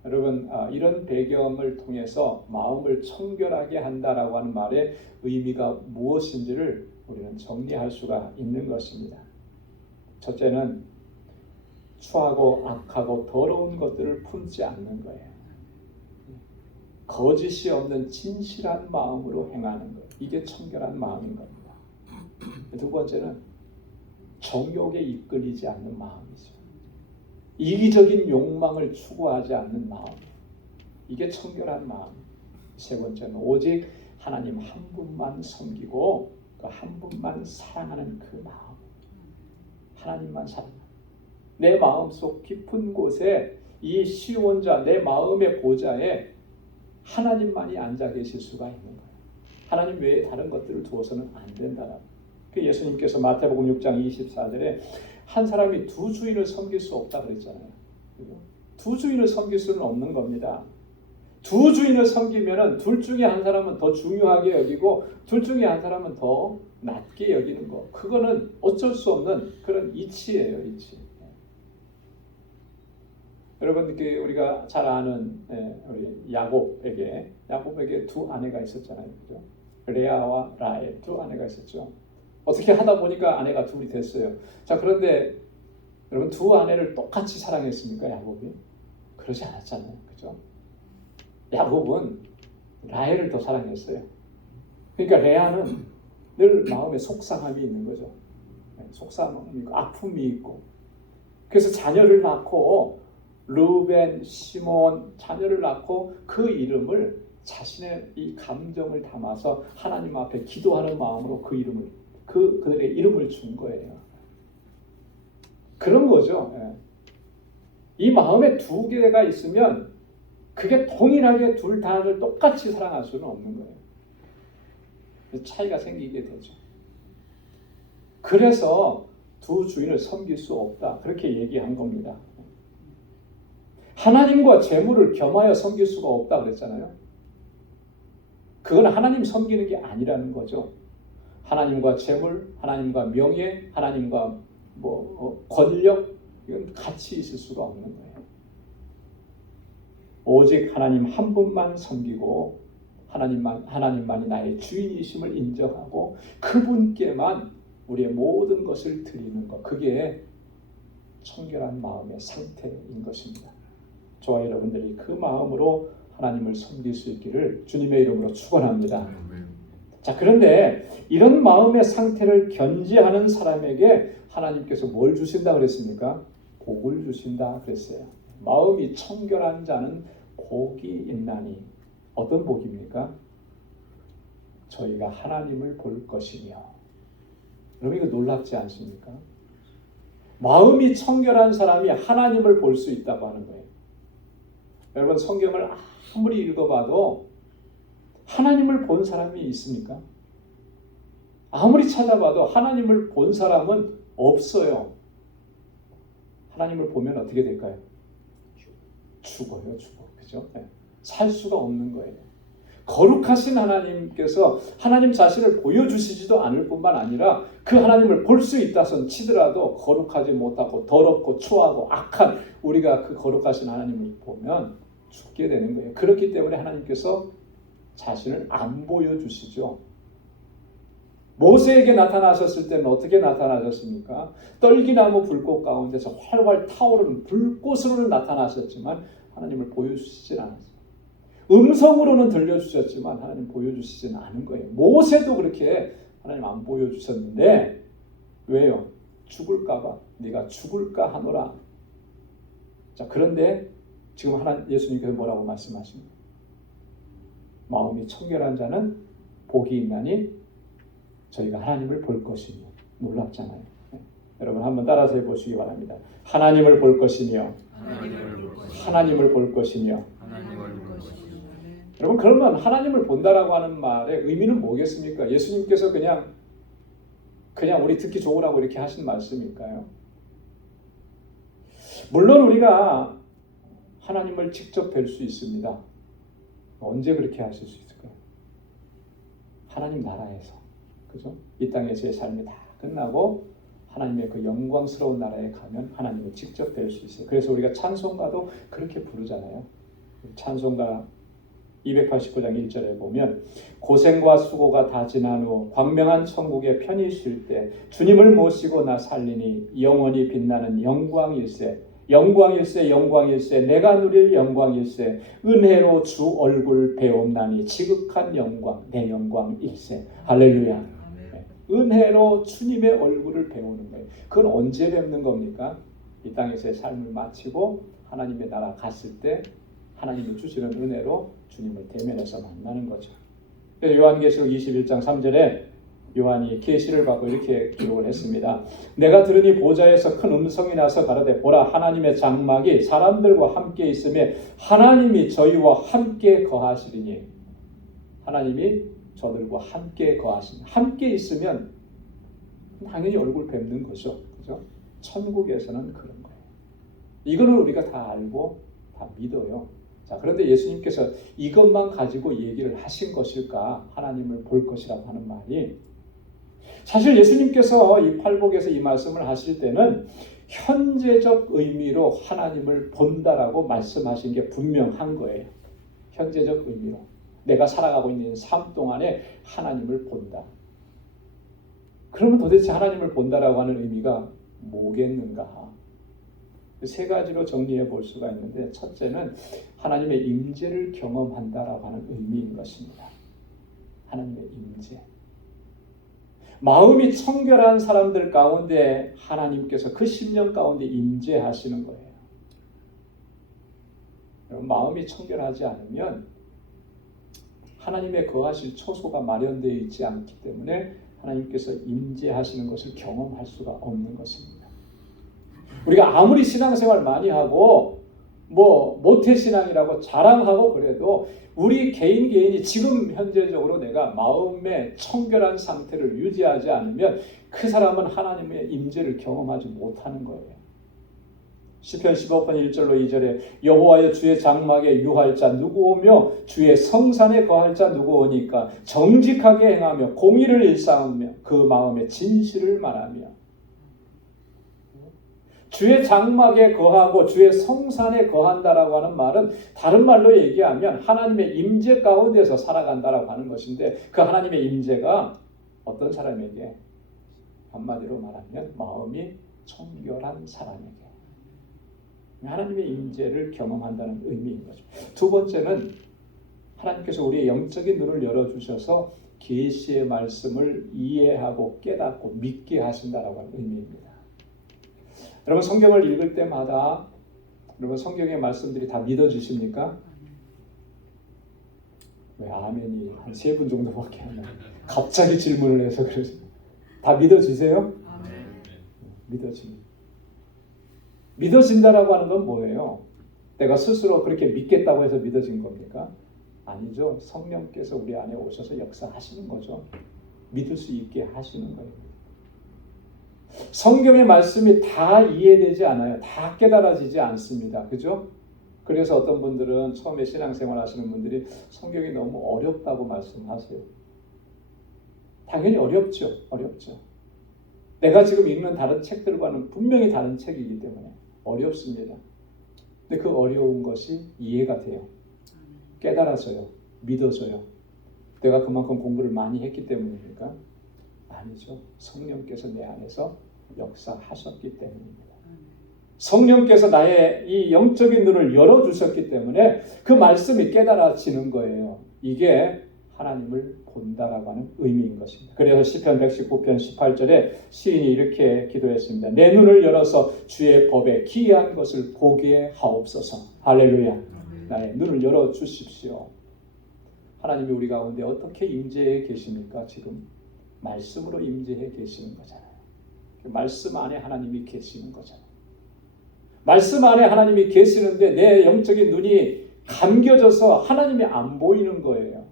여러분, 이런 배경을 통해서 마음을 청결하게 한다라고 하는 말의 의미가 무엇인지를 우리는 정리할 수가 있는 것입니다. 첫째는 추하고 악하고 더러운 것들을 품지 않는 거예요. 거짓이 없는 진실한 마음으로 행하는 것. 이게 청결한 마음인 겁니다. 두 번째는 정욕에 이끌리지 않는 마음이죠. 이기적인 욕망을 추구하지 않는 마음. 이게 청결한 마음. 세 번째는 오직 하나님 한 분만 섬기고 그 한 분만 사랑하는 그 마음. 하나님만 사랑하는. 내 마음속 깊은 곳에 이 시온자 내 마음의 보좌에 하나님만이 앉아 계실 수가 있는 거예요. 하나님 외에 다른 것들을 두어서는 안 된다라고. 그 예수님께서 마태복음 6장 24절에 한 사람이 두 주인을 섬길 수 없다 그랬잖아요. 두 주인을 섬길 수는 없는 겁니다. 두 주인을 섬기면은 둘 중에 한 사람은 더 중요하게 여기고 둘 중에 한 사람은 더 낮게 여기는 거. 그거는 어쩔 수 없는 그런 이치예요, 이치. 여러분, 우리가 잘 아는 우리 야곱에게 두 아내가 있었잖아요, 그죠? 레아와 라헬 두 아내가 있었죠. 어떻게 하다 보니까 아내가 둘이 됐어요. 자, 그런데 여러분 두 아내를 똑같이 사랑했습니까, 야곱이? 그러지 않았잖아요, 그죠? 야곱은 라헬을 더 사랑했어요. 그러니까 레아는 늘 마음에 속상함이 있는 거죠. 속상함이 있고 아픔이 있고. 그래서 자녀를 낳고 루벤, 시몬 자녀를 낳고 그 이름을 자신의 이 감정을 담아서 하나님 앞에 기도하는 마음으로 그 이름을 그들의 이름을 준 거예요. 그런 거죠. 이 마음에 두 개가 있으면 그게 동일하게 둘 다를 똑같이 사랑할 수는 없는 거예요. 차이가 생기게 되죠. 그래서 두 주인을 섬길 수 없다. 그렇게 얘기한 겁니다. 하나님과 재물을 겸하여 섬길 수가 없다 그랬잖아요. 그건 하나님 섬기는 게 아니라는 거죠. 하나님과 재물, 하나님과 명예, 하나님과 권력 이건 같이 있을 수가 없는 거예요. 오직 하나님 한 분만 섬기고 하나님만이 나의 주인이심을 인정하고 그분께만 우리의 모든 것을 드리는 것. 그게 청결한 마음의 상태인 것입니다. 저와 여러분들이 그 마음으로 하나님을 섬길 수 있기를 주님의 이름으로 축원합니다. 자, 그런데 이런 마음의 상태를 견지하는 사람에게 하나님께서 뭘 주신다 그랬습니까? 복을 주신다 그랬어요. 마음이 청결한 자는 복이 있나니. 어떤 복입니까? 저희가 하나님을 볼 것이며. 여러분 이거 놀랍지 않습니까? 마음이 청결한 사람이 하나님을 볼 수 있다고 하는 거예요. 여러분 성경을 아무리 읽어봐도 하나님을 본 사람이 있습니까? 아무리 찾아봐도 하나님을 본 사람은 없어요. 하나님을 보면 어떻게 될까요? 죽어요, 죽어. 그죠? 네. 살 수가 없는 거예요. 거룩하신 하나님께서 하나님 자신을 보여주시지도 않을 뿐만 아니라 그 하나님을 볼 수 있다선 치더라도 거룩하지 못하고 더럽고 추하고 악한 우리가 그 거룩하신 하나님을 보면 죽게 되는 거예요. 그렇기 때문에 하나님께서 자신을 안 보여주시죠. 모세에게 나타나셨을 때는 어떻게 나타나셨습니까? 떨기나무 불꽃 가운데서 활활 타오르는 불꽃으로는 나타나셨지만 하나님을 보여주시진 않았어요. 음성으로는 들려주셨지만 하나님 보여주시지는 않은 거예요. 모세도 그렇게 하나님 안 보여주셨는데 왜요? 죽을까 봐. 네가 죽을까 하노라. 자, 그런데 지금 예수님께서 뭐라고 말씀하십니까? 마음이 청결한 자는 복이 있나니 저희가 하나님을 볼 것이며. 놀랍잖아요. 네. 여러분 한번 따라서 해보시기 바랍니다. 하나님을 볼 것이며 하나님을 볼 것이며. 여러분 그러면 하나님을 본다라고 하는 말의 의미는 뭐겠습니까? 예수님께서 그냥 우리 듣기 좋으라고 이렇게 하신 말씀일까요? 물론 우리가 하나님을 직접 뵐 수 있습니다. 언제 그렇게 하실 수 있을까요? 하나님 나라에서. 그죠? 이 땅에서의 삶이 다 끝나고 하나님의 그 영광스러운 나라에 가면 하나님을 직접 뵐 수 있어요. 그래서 우리가 찬송가도 그렇게 부르잖아요. 찬송가 289장 1절에 보면 고생과 수고가 다 지난 후 광명한 천국에 편히 쉴 때 주님을 모시고 나 살리니 영원히 빛나는 영광일세 영광일세 영광일세 내가 누릴 영광일세 은혜로 주 얼굴 배움나니 지극한 영광 내 영광일세 할렐루야. 은혜로 주님의 얼굴을 배우는 거예요. 그건 언제 뵙는 겁니까? 이 땅에서의 삶을 마치고 하나님의 나라 갔을 때 하나님이 주시는 은혜로 주님을 대면해서 만나는 거죠. 요한계시록 21장 3절에 요한이 계시를 받고 이렇게 기록을 했습니다. 내가 들으니 보좌에서 큰 음성이 나서 가로되 보라 하나님의 장막이 사람들과 함께 있으며 하나님이 저희와 함께 거하시리니 하나님이 저들과 함께 거하시니 함께 있으면 당연히 얼굴 뵙는 거죠. 그죠? 천국에서는 그런 거예요. 이거는 우리가 다 알고 다 믿어요. 자, 그런데 예수님께서 이것만 가지고 얘기를 하신 것일까? 하나님을 볼 것이라고 하는 말이 사실 예수님께서 이 팔복에서 이 말씀을 하실 때는 현재적 의미로 하나님을 본다라고 말씀하신 게 분명한 거예요. 현재적 의미로. 내가 살아가고 있는 삶 동안에 하나님을 본다. 그러면 도대체 하나님을 본다라고 하는 의미가 뭐겠는가? 세 가지로 정리해 볼 수가 있는데 첫째는 하나님의 임재를 경험한다라고 하는 의미인 것입니다. 하나님의 임재. 마음이 청결한 사람들 가운데 하나님께서 그 심령 가운데 임재하시는 거예요. 여러분, 마음이 청결하지 않으면 하나님의 거하실 처소가 마련되어 있지 않기 때문에 하나님께서 임재하시는 것을 경험할 수가 없는 것입니다. 우리가 아무리 신앙생활 많이 하고 모태신앙이라고 자랑하고 그래도 우리 개인이 지금 현재적으로 내가 마음의 청결한 상태를 유지하지 않으면 그 사람은 하나님의 임재를 경험하지 못하는 거예요. 시편 15편 1절로 2절에 여호와여 주의 장막에 유할 자 누구 오며 주의 성산에 거할 자 누구 오니까 정직하게 행하며 공의를 일삼으며 그 마음에 진실을 말하며 주의 장막에 거하고 주의 성산에 거한다라고 하는 말은 다른 말로 얘기하면 하나님의 임재 가운데서 살아간다라고 하는 것인데 그 하나님의 임재가 어떤 사람에게 한마디로 말하면 마음이 청결한 사람에게 하나님의 임재를 경험한다는 의미인 거죠. 두 번째는 하나님께서 우리의 영적인 눈을 열어주셔서 계시의 말씀을 이해하고 깨닫고 믿게 하신다라고 하는 의미입니다. 여러분 성경을 읽을 때마다 여러분 성경의 말씀들이 다 믿어지십니까? 왜 아멘이 한 3분 정도밖에 안 나요? 갑자기 질문을 해서 그러죠. 다 믿어지세요? 아멘. 믿어집니다. 믿어진다라고 하는 건 뭐예요? 내가 스스로 그렇게 믿겠다고 해서 믿어진 겁니까? 아니죠. 성령께서 우리 안에 오셔서 역사하시는 거죠. 믿을 수 있게 하시는 거예요. 성경의 말씀이 다 이해되지 않아요. 다 깨달아지지 않습니다. 그죠? 그래서 어떤 분들은 처음에 신앙생활 하시는 분들이 성경이 너무 어렵다고 말씀하세요. 당연히 어렵죠. 내가 지금 읽는 다른 책들과는 분명히 다른 책이기 때문에 어렵습니다. 근데 그 어려운 것이 이해가 돼요. 깨달아져요. 믿어져요. 내가 그만큼 공부를 많이 했기 때문입니까? 아니죠. 성령께서 내 안에서 역사하셨기 때문입니다. 성령께서 나의 이 영적인 눈을 열어주셨기 때문에 그 말씀이 깨달아지는 거예요. 이게 하나님을 본다라고 하는 의미인 것입니다. 그래서 시편 119편 18절에 시인이 이렇게 기도했습니다. 내 눈을 열어서 주의 법에 기이한 것을 보게 하옵소서. 할렐루야. 나의 눈을 열어주십시오. 하나님이 우리 가운데 어떻게 임재해 계십니까? 지금 말씀으로 임재해 계시는 거잖아요. 말씀 안에 하나님이 계시는 거잖아요. 말씀 안에 하나님이 계시는데 내 영적인 눈이 감겨져서 하나님이 안 보이는 거예요.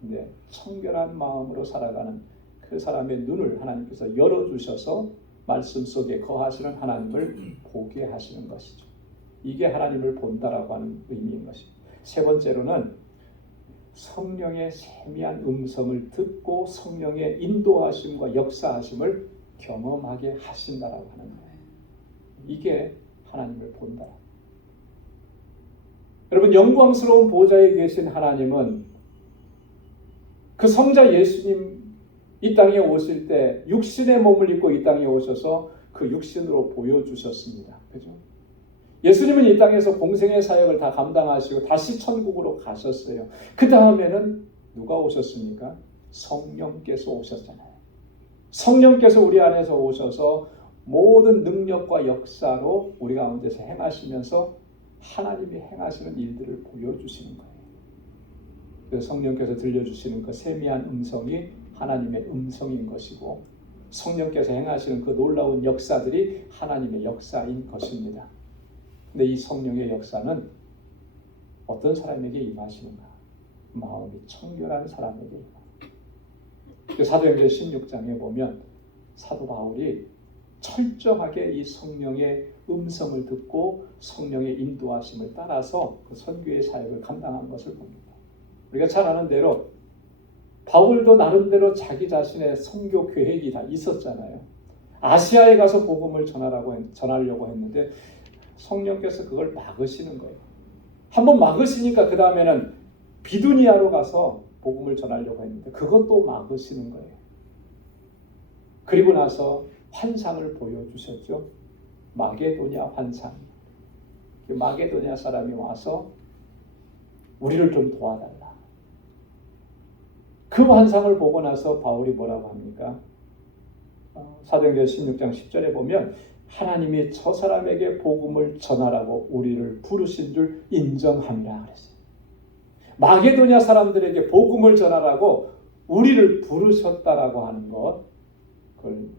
근데 청결한 마음으로 살아가는 그 사람의 눈을 하나님께서 열어주셔서 말씀 속에 거하시는 하나님을 보게 하시는 것이죠. 이게 하나님을 본다라고 하는 의미인 것입니다. 세 번째로는 성령의 세미한 음성을 듣고 성령의 인도하심과 역사하심을 경험하게 하신다라고 하는 거예요. 이게 하나님을 본다. 여러분, 영광스러운 보좌에 계신 하나님은 그 성자 예수님 이 땅에 오실 때 육신의 몸을 입고 이 땅에 오셔서 그 육신으로 보여주셨습니다. 그죠? 예수님은 이 땅에서 공생의 사역을 다 감당하시고 다시 천국으로 가셨어요. 그 다음에는 누가 오셨습니까? 성령께서 오셨잖아요. 성령께서 우리 안에서 오셔서 모든 능력과 역사로 우리 가운데서 행하시면서 하나님이 행하시는 일들을 보여주시는 거예요. 그래서 성령께서 들려주시는 그 세미한 음성이 하나님의 음성인 것이고, 성령께서 행하시는 그 놀라운 역사들이 하나님의 역사인 것입니다. 근데 이 성령의 역사는 어떤 사람에게 임하시는가? 마음이 청결한 사람에게 임합니다. 사도행전 16장에 보면 사도 바울이 철저하게 이 성령의 음성을 듣고 성령의 인도하심을 따라서 그 선교의 사역을 감당한 것을 봅니다. 우리가 잘 아는 대로 바울도 나름대로 자기 자신의 선교 계획이 다 있었잖아요. 아시아에 가서 복음을 전하려고 했는데 성령께서 그걸 막으시는 거예요. 한번 막으시니까 그 다음에는 비두니아로 가서 복음을 전하려고 했는데 그것도 막으시는 거예요. 그리고 나서 환상을 보여주셨죠. 마게도냐 환상. 마게도냐 사람이 와서 우리를 좀 도와달라. 그 환상을 보고 나서 바울이 뭐라고 합니까? 사도행전 16장 10절에 보면 하나님이 저 사람에게 복음을 전하라고 우리를 부르신 줄 인정함이라 그랬어요. 마게도냐 사람들에게 복음을 전하라고 우리를 부르셨다라고 하는 것, 그걸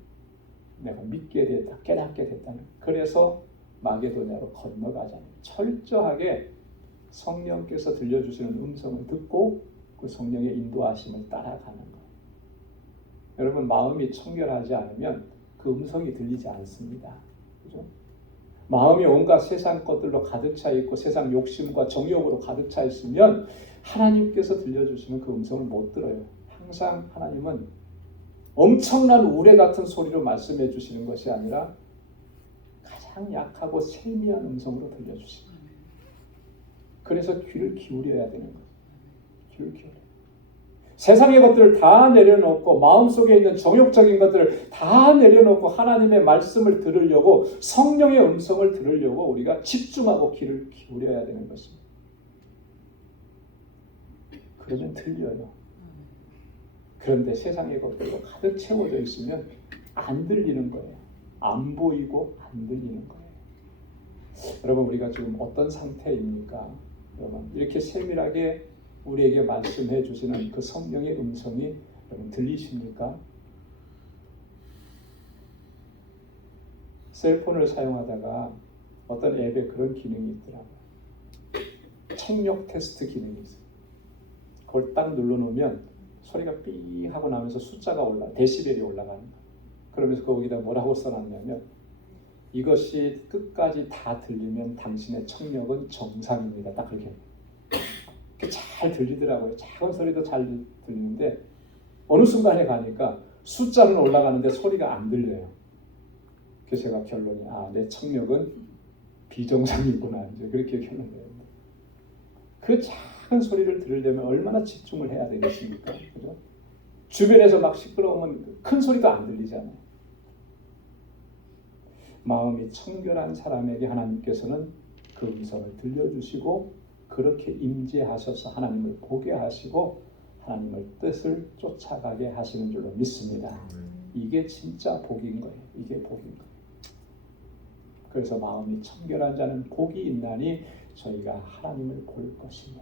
내가 믿게 됐다, 깨닫게 됐다는. 그래서 마게도냐로 건너가자는. 철저하게 성령께서 들려주시는 음성을 듣고 그 성령의 인도하심을 따라가는 것. 여러분, 마음이 청결하지 않으면 그 음성이 들리지 않습니다. 그죠? 마음이 온갖 세상 것들로 가득 차 있고 세상 욕심과 정욕으로 가득 차 있으면 하나님께서 들려주시는 그 음성을 못 들어요. 항상 하나님은 엄청난 우레 같은 소리로 말씀해 주시는 것이 아니라 가장 약하고 세미한 음성으로 들려주십니다. 그래서 귀를 기울여야 되는 거예요. 귀를 기울여. 세상의 것들을 다 내려놓고 마음속에 있는 정욕적인 것들을 다 내려놓고 하나님의 말씀을 들으려고, 성령의 음성을 들으려고 우리가 집중하고 귀를 기울여야 되는 것입니다. 그러면 들려요. 그런데 세상의 것들로 가득 채워져 있으면 안 들리는 거예요. 안 보이고 안 들리는 거예요. 여러분, 우리가 지금 어떤 상태입니까? 여러분, 이렇게 세밀하게 우리에게 말씀해 주시는 그 성령의 음성이 여러분 들리십니까? 셀폰을 사용하다가 어떤 앱에 그런 기능이 있더라고요. 청력 테스트 기능이 있어요. 그걸 딱 눌러놓으면 소리가 삐 하고 나면서 숫자가 데시벨이 올라가는 거예요. 그러면서 거기다 뭐라고 써놨냐면, 이것이 끝까지 다 들리면 당신의 청력은 정상입니다. 딱 그렇게. 잘 들리더라고요. 작은 소리도 잘 들리는데 어느 순간에 가니까 숫자는 올라가는데 소리가 안 들려요. 그래서 제가 결론이, 내 청력은 비정상이구나. 이제 그렇게 결론내요. 그 작은 소리를 들으려면 얼마나 집중을 해야 되겠습니까? 그죠? 주변에서 막 시끄러우면 큰 소리도 안 들리잖아요. 마음이 청결한 사람에게 하나님께서는 그 음성을 들려주시고 그렇게 임재하셔서 하나님을 보게 하시고 하나님의 뜻을 쫓아가게 하시는 줄로 믿습니다. 이게 진짜 복인 거예요. 이게 복인 거예요. 그래서 마음이 청결한 자는 복이 있나니 저희가 하나님을 볼 것이며,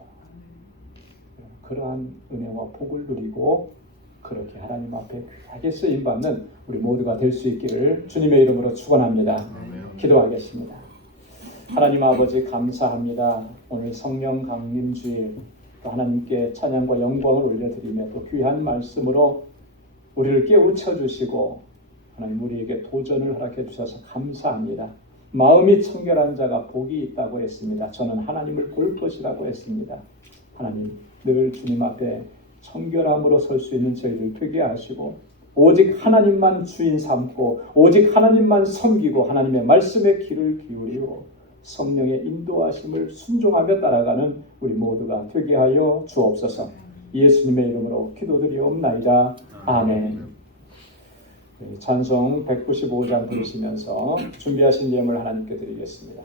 그러한 은혜와 복을 누리고 그렇게 하나님 앞에 귀하게 쓰임받는 우리 모두가 될 수 있기를 주님의 이름으로 축원합니다. 기도하겠습니다. 하나님 아버지, 감사합니다. 오늘 성령 강림 주일 또 하나님께 찬양과 영광을 올려드리며 또 귀한 말씀으로 우리를 깨우쳐 주시고 하나님 우리에게 도전을 허락해 주셔서 감사합니다. 마음이 청결한 자가 복이 있다고 했습니다. 저는 하나님을 볼 것이라고 했습니다. 하나님, 늘 주님 앞에 청결함으로 설 수 있는 저희들 되게 하시고 오직 하나님만 주인 삼고 오직 하나님만 섬기고 하나님의 말씀에 귀를 기울이고 성령의 인도하심을 순종하며 따라가는 우리 모두가 되게 하여 주옵소서. 예수님의 이름으로 기도드리옵나이다. 아멘. 찬송 195장 부르시면서 준비하신 예물 하나님께 드리겠습니다.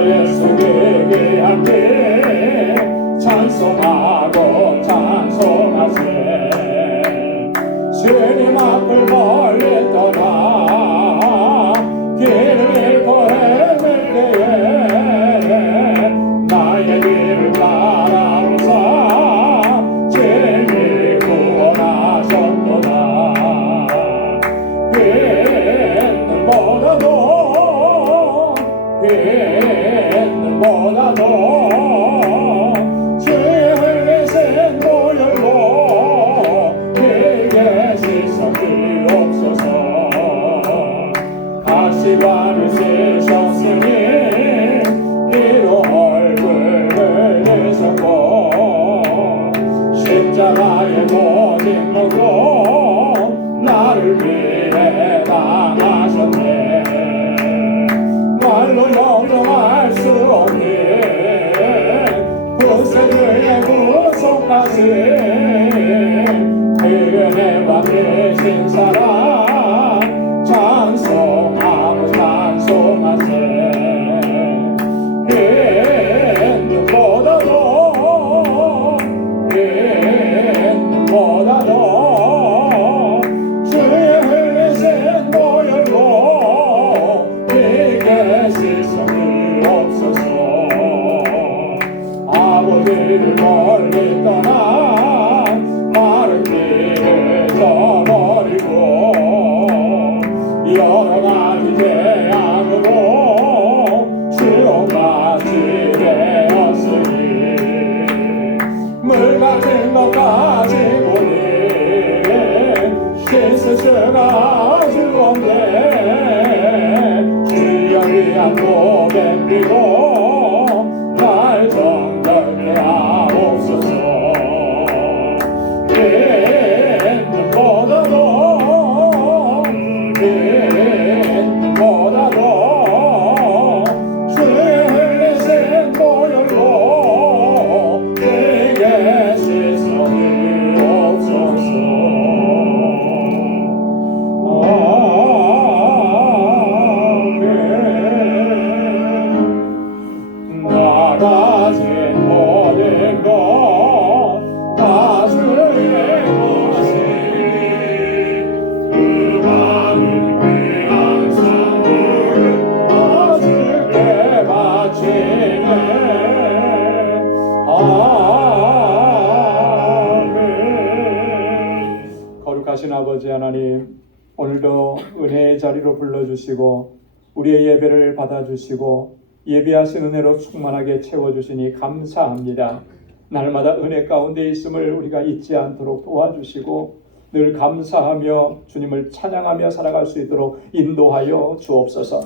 예수에게 함께 찬송하고 찬송하세. 주님 앞을 멀리 떠나 길을 잃고 헤맬 때에 나의 길을 따라오사 진리 구원하셨도다. 빛보다도 주의 흘리신 보혈로 내게 씻어주옵소서. 다시 받으셨으니 이로 얼굴을 흘리셨고 십자가의 모진 노고 나를 위해 당하셨네. 말로 형용할 수 없는 구세주의 구속하신 그 은혜와 되신 사랑 찬송하고 찬송하세. 빛보다도 주의 흘리신 보혈로 내게 씻어주옵소서. 아버지를 멀리 떠나 마른 길을 저버리고 여러 가지 재앙으로 지옥같이 되었으니 물 같은 것 가지고는 씻을 수가 주없네. 주여 위한 고백 들고 날 정결케 하옵소서. 빛보다도 주의 흘리신 보혈로 내게 씻어주옵소서. 나 가진 모든 것 다 주의 것이니 그 많은 귀한 선물을 다 주께 바치네. 아멘. 거룩하신 아버지 하나님, 오늘도 은혜의 자리로 불러주시고 우리의 예배를 받아주시고 예배하신 은혜로 충만하게 채워주시니 감사합니다. 날마다 은혜 가운데 있음을 우리가 잊지 않도록 도와주시고 늘 감사하며 주님을 찬양하며 살아갈 수 있도록 인도하여 주옵소서.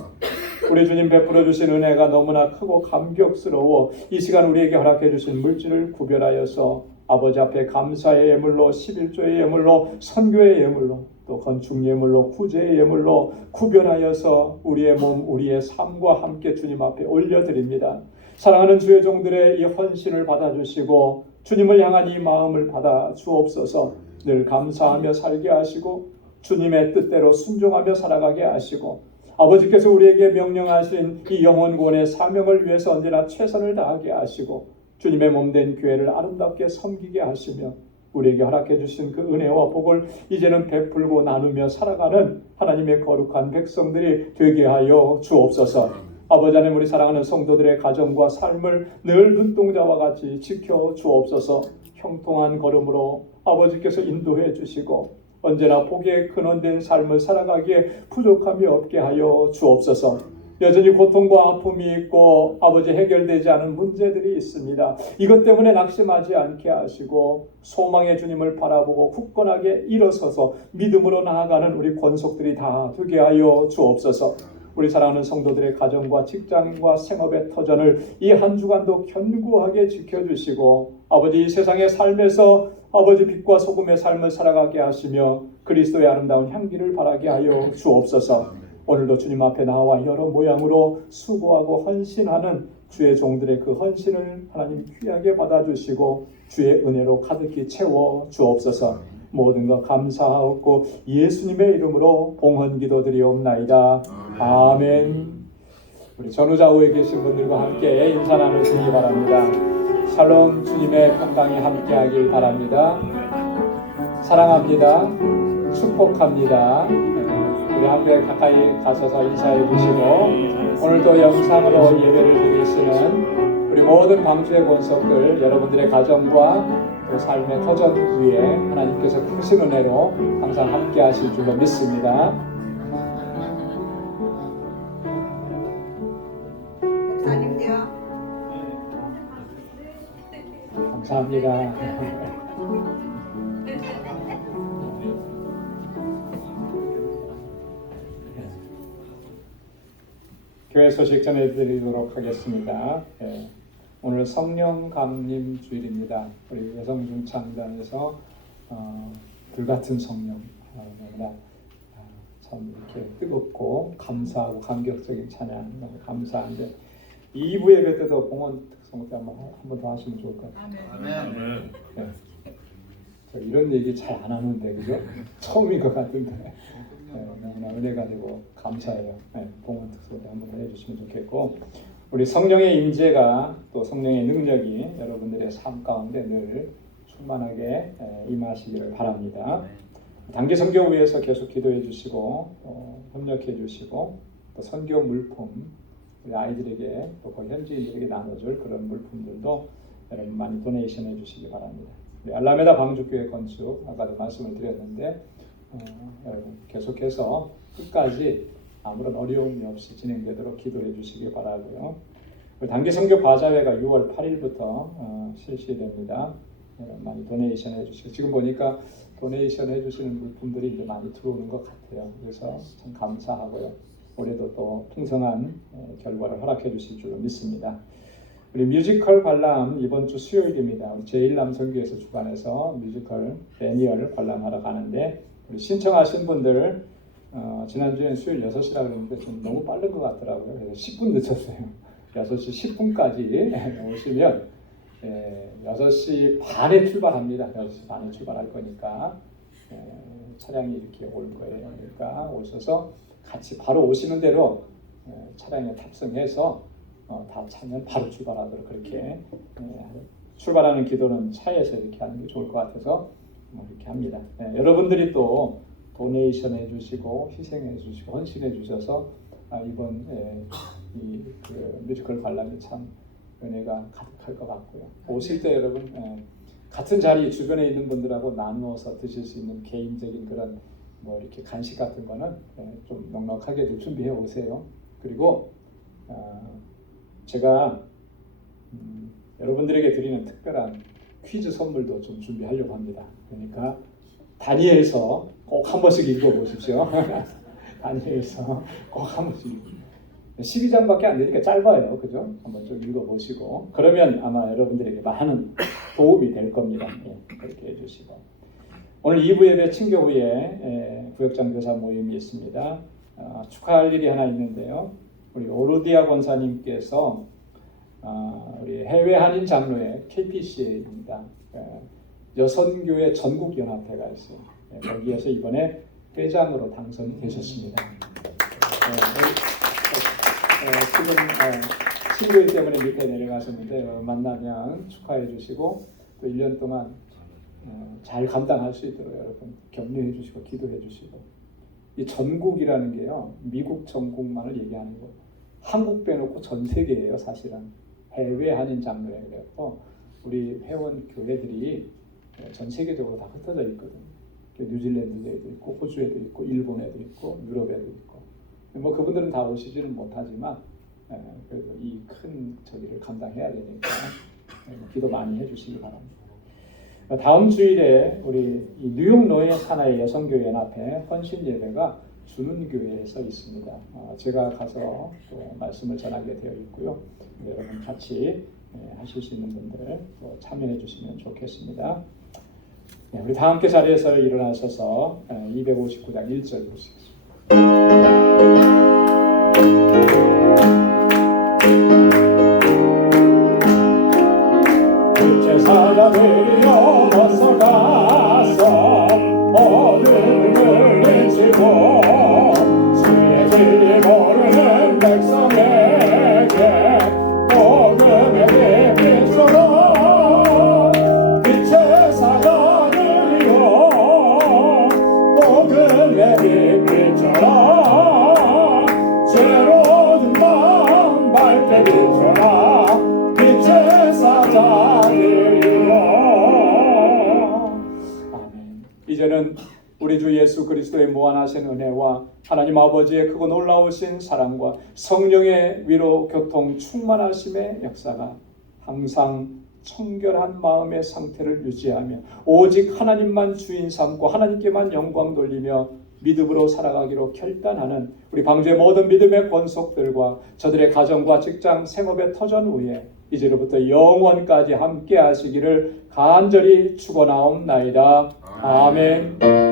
우리 주님 베풀어 주신 은혜가 너무나 크고 감격스러워 이 시간 우리에게 허락해 주신 물질을 구별하여서 아버지 앞에 감사의 예물로, 11조의 예물로, 선교의 예물로, 또 건축 예물로, 구제의 예물로 구별하여서 우리의 몸, 우리의 삶과 함께 주님 앞에 올려드립니다. 사랑하는 주의 종들의 이 헌신을 받아주시고 주님을 향한 이 마음을 받아 주옵소서. 늘 감사하며 살게 하시고 주님의 뜻대로 순종하며 살아가게 하시고 아버지께서 우리에게 명령하신 이 영혼구원의 사명을 위해서 언제나 최선을 다하게 하시고 주님의 몸된 교회를 아름답게 섬기게 하시며 우리에게 허락해 주신 그 은혜와 복을 이제는 베풀고 나누며 살아가는 하나님의 거룩한 백성들이 되게 하여 주옵소서. 아버지 하나님, 우리 사랑하는 성도들의 가정과 삶을 늘 눈동자와 같이 지켜 주옵소서. 형통한 걸음으로 아버지께서 인도해 주시고 언제나 복에 근원된 삶을 살아가기에 부족함이 없게 하여 주옵소서. 여전히 고통과 아픔이 있고 아버지 해결되지 않은 문제들이 있습니다. 이것 때문에 낙심하지 않게 하시고 소망의 주님을 바라보고 굳건하게 일어서서 믿음으로 나아가는 우리 권속들이 다 되게 하여 주옵소서. 우리 사랑하는 성도들의 가정과 직장과 생업의 터전을 이 한 주간도 견고하게 지켜주시고 아버지 이 세상의 삶에서 아버지 빛과 소금의 삶을 살아가게 하시며 그리스도의 아름다운 향기를 바라게 하여 주옵소서. 오늘도 주님 앞에 나와 여러 모양으로 수고하고 헌신하는 주의 종들의 그 헌신을 하나님 귀하게 받아주시고 주의 은혜로 가득히 채워 주옵소서. 모든 것 감사하옵고 예수님의 이름으로 봉헌 기도드리옵나이다. 아멘. 우리 전후좌우에 계신 분들과 함께 인사 나누시기 바랍니다. 샬롬. 주님의 평강이 함께하길 바랍니다. 사랑합니다. 축복합니다. 우리 함께 가까이 가셔서 인사해 주시고 오늘도 영상으로 예배를 드리시는 우리 모든 방주의 권속들 여러분들의 가정과 또 삶의 터전 위에 하나님께서 크신 은혜로 항상 함께 하실 줄로 믿습니다. 목사님도요. 감사합니다. 교회 소식 전해드리도록 하겠습니다. 오늘 성령 강림 주일입니다. 우리 여성중창단에서 불같은 성령 너무나 참 이렇게 뜨겁고 감사하고 감격적인 찬양 너무 감사한데 2부 예배 때도 봉헌 특성 때 한번 더 하시면 좋을 것 같아요. 아멘. 네. 저 이런 얘기 잘 안 하는데 그죠? 처음인 것 같은데 너무나 은혜가 되고 감사해요. 봉헌 특성 때 한번 해주시면 좋겠고 우리 성령의 임재가 또 성령의 능력이 여러분들의 삶 가운데 늘 충만하게 임하시기를 바랍니다. 단기 선교 위해서 계속 기도해 주시고 협력해 주시고 또 선교 물품 우리 아이들에게 또 현지인들에게 나눠줄 그런 물품들도 여러분 많이 도네이션 해 주시기 바랍니다. 우리 알라메다 방주교회 건축 아까도 말씀을 드렸는데 여러분 계속해서 끝까지 아무런 어려움이 없이 진행되도록 기도해 주시기 바라고요. 단기 선교 바자회가 6월 8일부터 실시됩니다. 많이 도네이션 해주시고 지금 보니까 도네이션 해주시는 물품들이 이제 많이 들어오는 것 같아요. 그래서 참 감사하고요. 올해도 또 풍성한 결과를 허락해 주실 줄로 믿습니다. 우리 뮤지컬 관람 이번 주 수요일입니다. 우리 제1남성교에서 주관해서 뮤지컬 매니얼 관람하러 가는데 우리 신청하신 분들 지난주엔 수요일 6시라 그랬는데 좀 너무 빠른 것 같더라고요. 그래서 10분 늦췄어요. 6시 10분까지 오시면 6시 반에 출발합니다. 6시 반에 출발할 거니까 차량이 이렇게 올 거예요. 그러니까 오셔서 같이 바로 오시는 대로 차량에 탑승해서 다 차면 바로 출발하도록 그렇게 출발하는 기도는 차에서 이렇게 하는 게 좋을 것 같아서 이렇게 합니다. 여러분들이 또 도네이션 해주시고 희생해 주시고 헌신해 주셔서 이번 그 뮤지컬 관람이 참 은혜가 가득할 것 같고요. 오실 때 여러분 같은 자리 주변에 있는 분들하고 나누어서 드실 수 있는 개인적인 그런 뭐 이렇게 간식 같은 거는 좀 넉넉하게도 준비해 오세요. 그리고 제가 여러분들에게 드리는 특별한 퀴즈 선물도 좀 준비하려고 합니다. 그러니까 다니엘서 꼭 한 번씩 읽어보십시오. 다니엘서 꼭 한 번씩 12장밖에 안 되니까 짧아요. 그죠? 한번 좀 읽어보시고 그러면 아마 여러분들에게 많은 도움이 될 겁니다. 그렇게 해주시고 오늘 2부 예배 친교 후에 구역장 교사 모임이 있습니다. 축하할 일이 하나 있는데요. 우리 오르디아 권사님께서 우리 해외 한인 장로회 KPCA입니다. 여선교회 전국연합회가 있어요. 거기에서 이번에 회장으로 당선이 되셨습니다. 지금 친구이기 때문에 밑에 내려가셨는데 만나면 축하해 주시고 또 1년 동안 잘 감당할 수 있도록 여러분 격려해 주시고 기도해 주시고 이 전국이라는 게요 미국 전국만을 얘기하는 거 한국 빼놓고 전 세계예요. 사실은 해외 한인 장로회 그래서 우리 회원 교회들이 전 세계적으로 다 흩어져 있거든요. 뉴질랜드에도 있고 호주에도 있고 일본에도 있고 유럽에도 있고 뭐 그분들은 다 오시지는 못하지만 그래도 이 큰 저기를 감당해야 되니까 기도 많이 해주시기 바랍니다. 다음 주일에 우리 이 뉴욕 노예 산하의 여성교회 연합회 헌신 예배가 주는 교회에서 있습니다. 제가 가서 또 말씀을 전하게 되어 있고요. 여러분 같이 하실 수 있는 분들 또 참여해 주시면 좋겠습니다. 네, 우리 다 함께 자리에서 일어나셔서 259장 1절 보시겠습니다. 제사장들이여 어서 가서 어둠을 내치고 주의 진리 모르는 백성에게 복음의 빛비춰라. 빛의 사자들이여 복음의 빛비춰라. 죄로운 밤 밝게 비춰라. 빛의 사자들이여. 아멘. 이제는 우리 주 예수 그리스도의 무한하신 은혜와 하나님 아버지의 크고 놀라우신 사랑과 성령의 위로 교통 충만하심의 역사가 항상 청결한 마음의 상태를 유지하며 오직 하나님만 주인 삼고 하나님께만 영광 돌리며 믿음으로 살아가기로 결단하는 우리 방주의 모든 믿음의 권속들과 저들의 가정과 직장 생업의 터전 위에 이제로부터 영원까지 함께 하시기를 간절히 축원하옵나이다. 아멘.